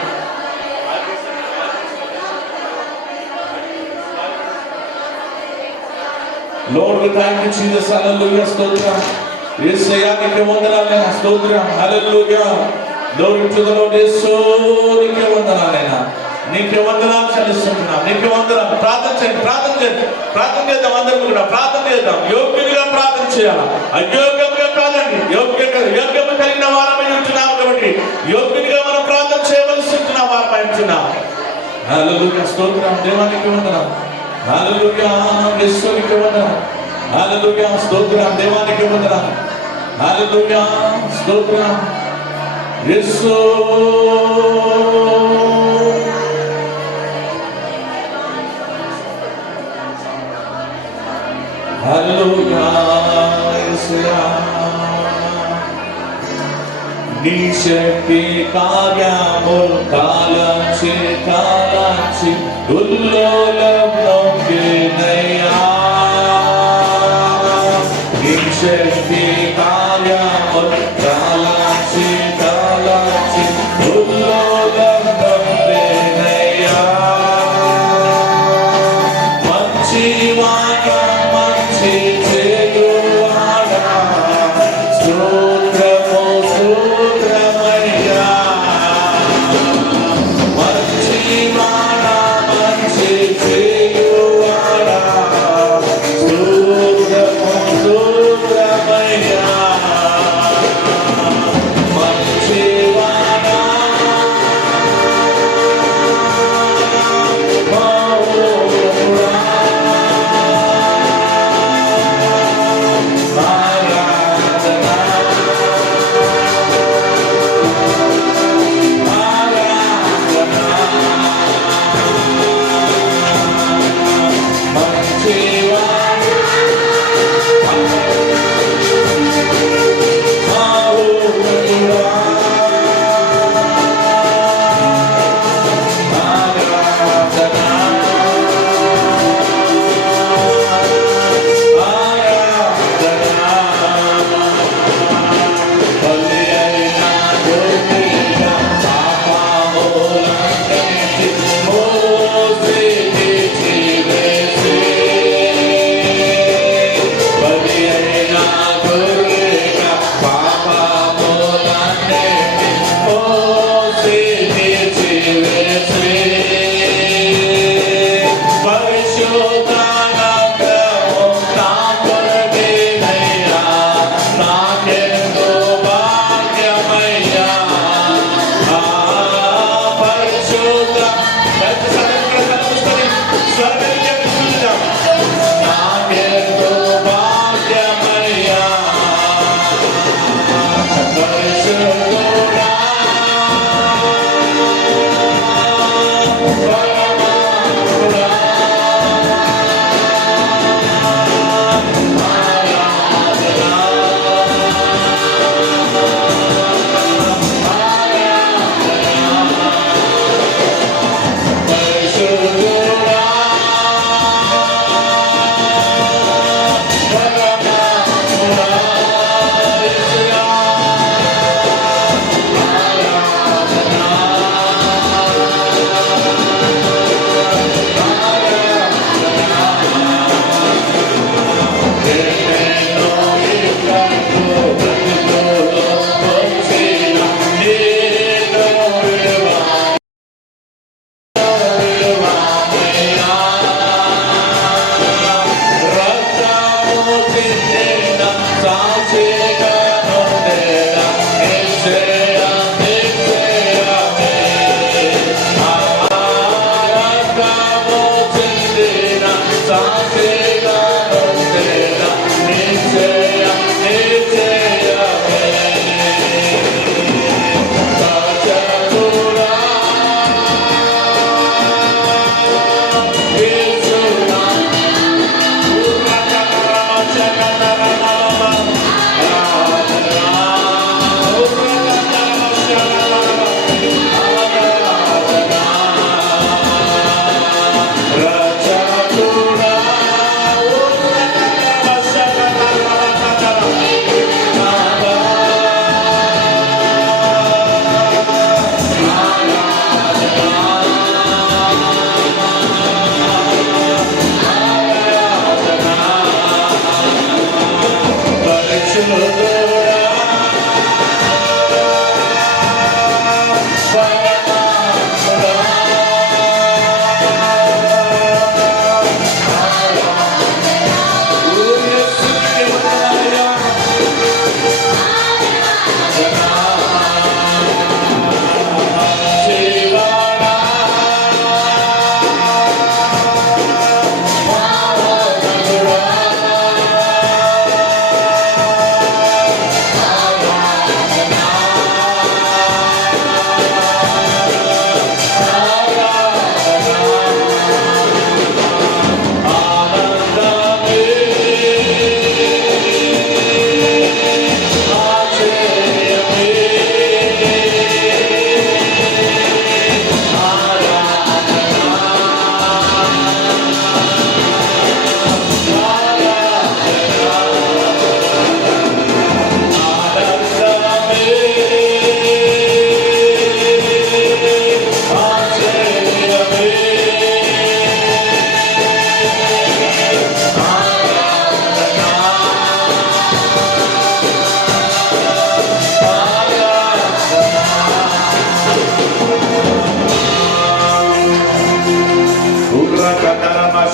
Lord, we thank you, Jesus. Hallelujah, స్తోత్రం. యేసయ్యా నీకే వందనాలయ్యా. స్తోత్రం. Hallelujah, glory to the lord. యేసు నీకే వందనాలయ్యా, నీకే వందనాలు చెల్లిస్తున్నాం. నీకే వందనాలు. ప్రార్థన చేయండి, ప్రార్థన చేద్దాం. అందరం కూడా ప్రార్థన చేద్దాం. యోగ్యంగా ప్రార్థన చేయాలి, అయోగ్యంగా కాదండి. యోగ్యము కలిగిన వారమై ఉంటున్నాం కాబట్టి యోగ్యంగా మనం ప్రార్థన చేయవలసి ఉంటున్నాం, వారమై ఉంటున్నాం. హల్లెలూయా, స్తోత్రం. దేవానికి వందనాలు. హల్లెలూయా, యేసునికి వందనాలు. హల్లెలూయా, స్తోత్రం. దేవానికి వందనాలు. హల్లెలూయా, స్తోత్రం. యేసు హల్లెలూయా, యేసయ్యా. నీ శక్తి కార్యములు కాలచి ఉల్లోలం నొక్కినయ్యా.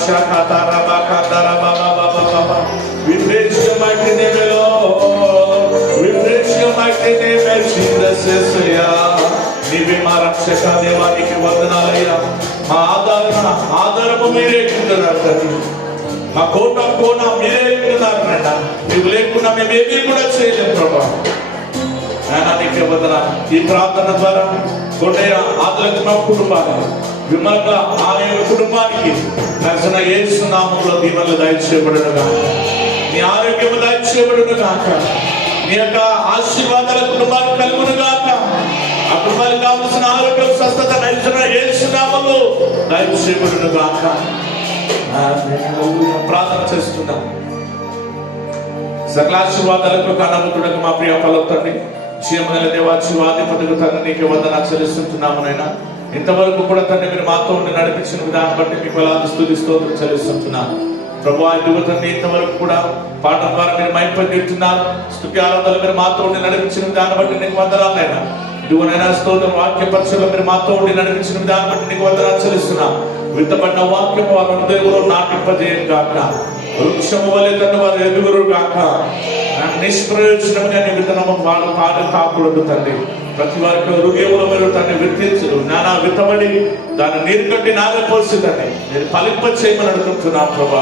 We praise your mighty name, Lord. We praise your mighty name, Jesus. నీవే మా రక్షక దేవానికి వందనాలయ్యా. మా ఆధారము మీరే ఉంటున్నారు తండ్రి. మా కోట మీరే ఉంటున్నారు నాయన. నీవు లేకుండా మేము ఏమీ కూడా చేయలేము ప్రభా. నాయనానికి వందనాలు. ఈ ప్రార్థన ద్వారా కొండయ్య ఆదరణ కుటుంబానికి విమలంగా ఆమె కుటుంబానికి నరసన యేసు నామములో దీవెనలు దయచేయబడును గాక. నీ ఆరోగ్యము దయచేయబడును గాక. నీ యొక్క ఆశీర్వాదాల కుటుంబానికి కలుగును గాక. ఆ కుటుంబానికి కావలసిన ఆరోగ్యం స్వస్థత నరసన యేసు నామములో దయచేయబడును గాక. ప్రార్థన చేస్తున్నాం. సకలాశీర్వాదాలకు కనబడుటకు మా ప్రియ ఫలవుతండి. జీవముగల దేవా జీవాధిపతులకు తండ్రి నీకు వందనాలు చెల్లిస్తున్నాము నాయనా. ఇంతవరకు కూడా తండ్రి మీరు మాతో ఉండి నడిపించిన విధానం బట్టి మీకు వేలాది స్తుతి స్తోత్రం చెల్లిస్తున్నాను ప్రభువా. ఇదిగో తండ్రి ఇంతవరకు కూడా పాట ద్వారా మీరు మైపొందుతున్నారు. స్తుతి ఆరాధనలు మీరు మాతో ఉండి నడిపించిన విధానం బట్టి నీకు వందనాలు నాయనా. ఇదిగోనైనా స్తోత్రం వాక్య పరిచయంలో మీరు మాతో ఉండి నడిపించిన విధానం బట్టి నీకు వందనాలు చెల్లిస్తున్నాం. విత్తబడిన వాక్యం వారి హృదయంలో నాటింపజేయం గాక. వృక్షము వలె తండ్రి వారు ఎదుగురు గాక. నిష్ప్రయోజనంగా నీ విత్తనము వాళ్ళు పాట కాకూడదు తండ్రి. ప్రతి వారికి హృదయంలో మీరు తండ్రి విత్తించరు నానా విత్తబడి దాన్ని నీరు కట్టి నాగపోసి తండ్రి మీరు ఫలింప చేయమని అడుగుతున్నాం ప్రభా.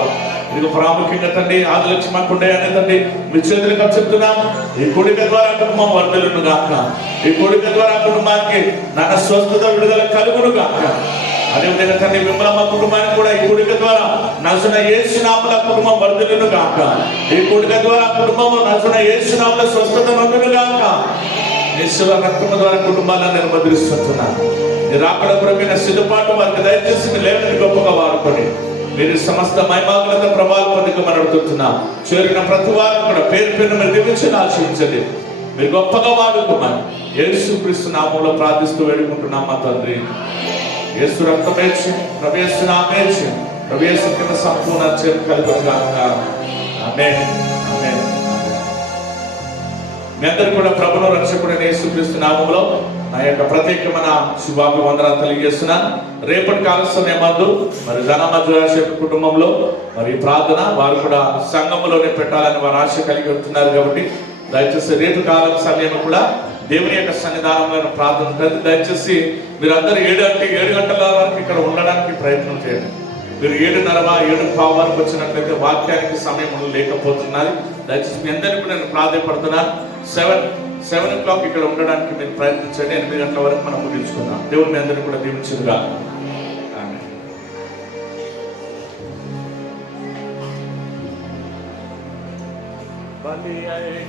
ఇది ప్రాముఖ్యంగా తండ్రి ఆదిలక్ష్మి కుండే అనే తండ్రి మీ చేతులకు చెప్తున్నాం. ఈ కొడుక ద్వారా కుటుంబం వర్ధలును గాక. ఈ కొడుక ద్వారా కుటుంబానికి నాన్న స్వస్థత విడుదల కలుగును గాక. అదేవిధంగా తండ్రి విమలమ్మ కుటుంబానికి కూడా ఈ కొడుక ద్వారా నరసన యేసు నామముల కుటుంబం వర్ధలును గాక. ఈ కొడుక ద్వారా కుటుంబము నరసన యేసు నామముల స్వస్థత నొందును గాక. నిశ్చల రక్తము ద్వారా కుటుంబాలను నిర్మదిస్తున్నాను. నీ రాకడ కొరకైన సిద్ధపాటు వారికి దయచేసి మీ లేవని గొప్పగా వాడుకొని మీరు సమస్త మహిమాగ్రత ప్రభావం పొందుకోమని అడుగుతున్నా. చేరిన ప్రతి వారు కూడా పేరు పేరు మీరు దీవించని ఆశించండి. మీరు గొప్పగా వాడుకోమని యేసుక్రీస్తు నామములో ప్రార్థిస్తూ వేడుకుంటున్నాం మా తండ్రి. యేసు రక్తమేర్చి ప్రవేశ నామేర్చి ప్రవేశ కింద సంపూర్ణ చేరు కలుగుగాక. ఆమేన్. ఆమేన్. మీ అందరూ కూడా ప్రభువును రక్షకుడైన యేసుక్రీస్తు నామములో నా యొక్క ప్రత్యేకమైన శుభాభివందనాలు తెలియజేస్తున్నాను. రేపటి కాల సమయమందు మరి ధనమధ్య కుటుంబంలో మరి ప్రార్థన వారు కూడా సంఘములోనే పెట్టాలని వారు ఆశ కలిగి ఉంటున్నారు. కాబట్టి దయచేసి రేపు కాలం సమయం కూడా దేవుని యొక్క సన్నిధానంలో ప్రార్థన ఉంటుంది. దయచేసి మీరందరూ 7 గంటల వరకు ఇక్కడ ఉండడానికి ప్రయత్నం చేయండి. మీరు 7:30 వరకు వచ్చినట్లయితే వాక్యానికి సమయం లేకపోతున్నది. దయచేసి మీ అందరికీ కూడా నేను ప్రాధాన్యపడుతున్నాను. 7 o'clock ఇక్కడ ఉండడానికి మీరు ప్రయత్నించండి. 8 గంటల వరకు మనం ముగించుకుందాం. దేవుడు మీ అందరికీ కూడా దీవించుగా.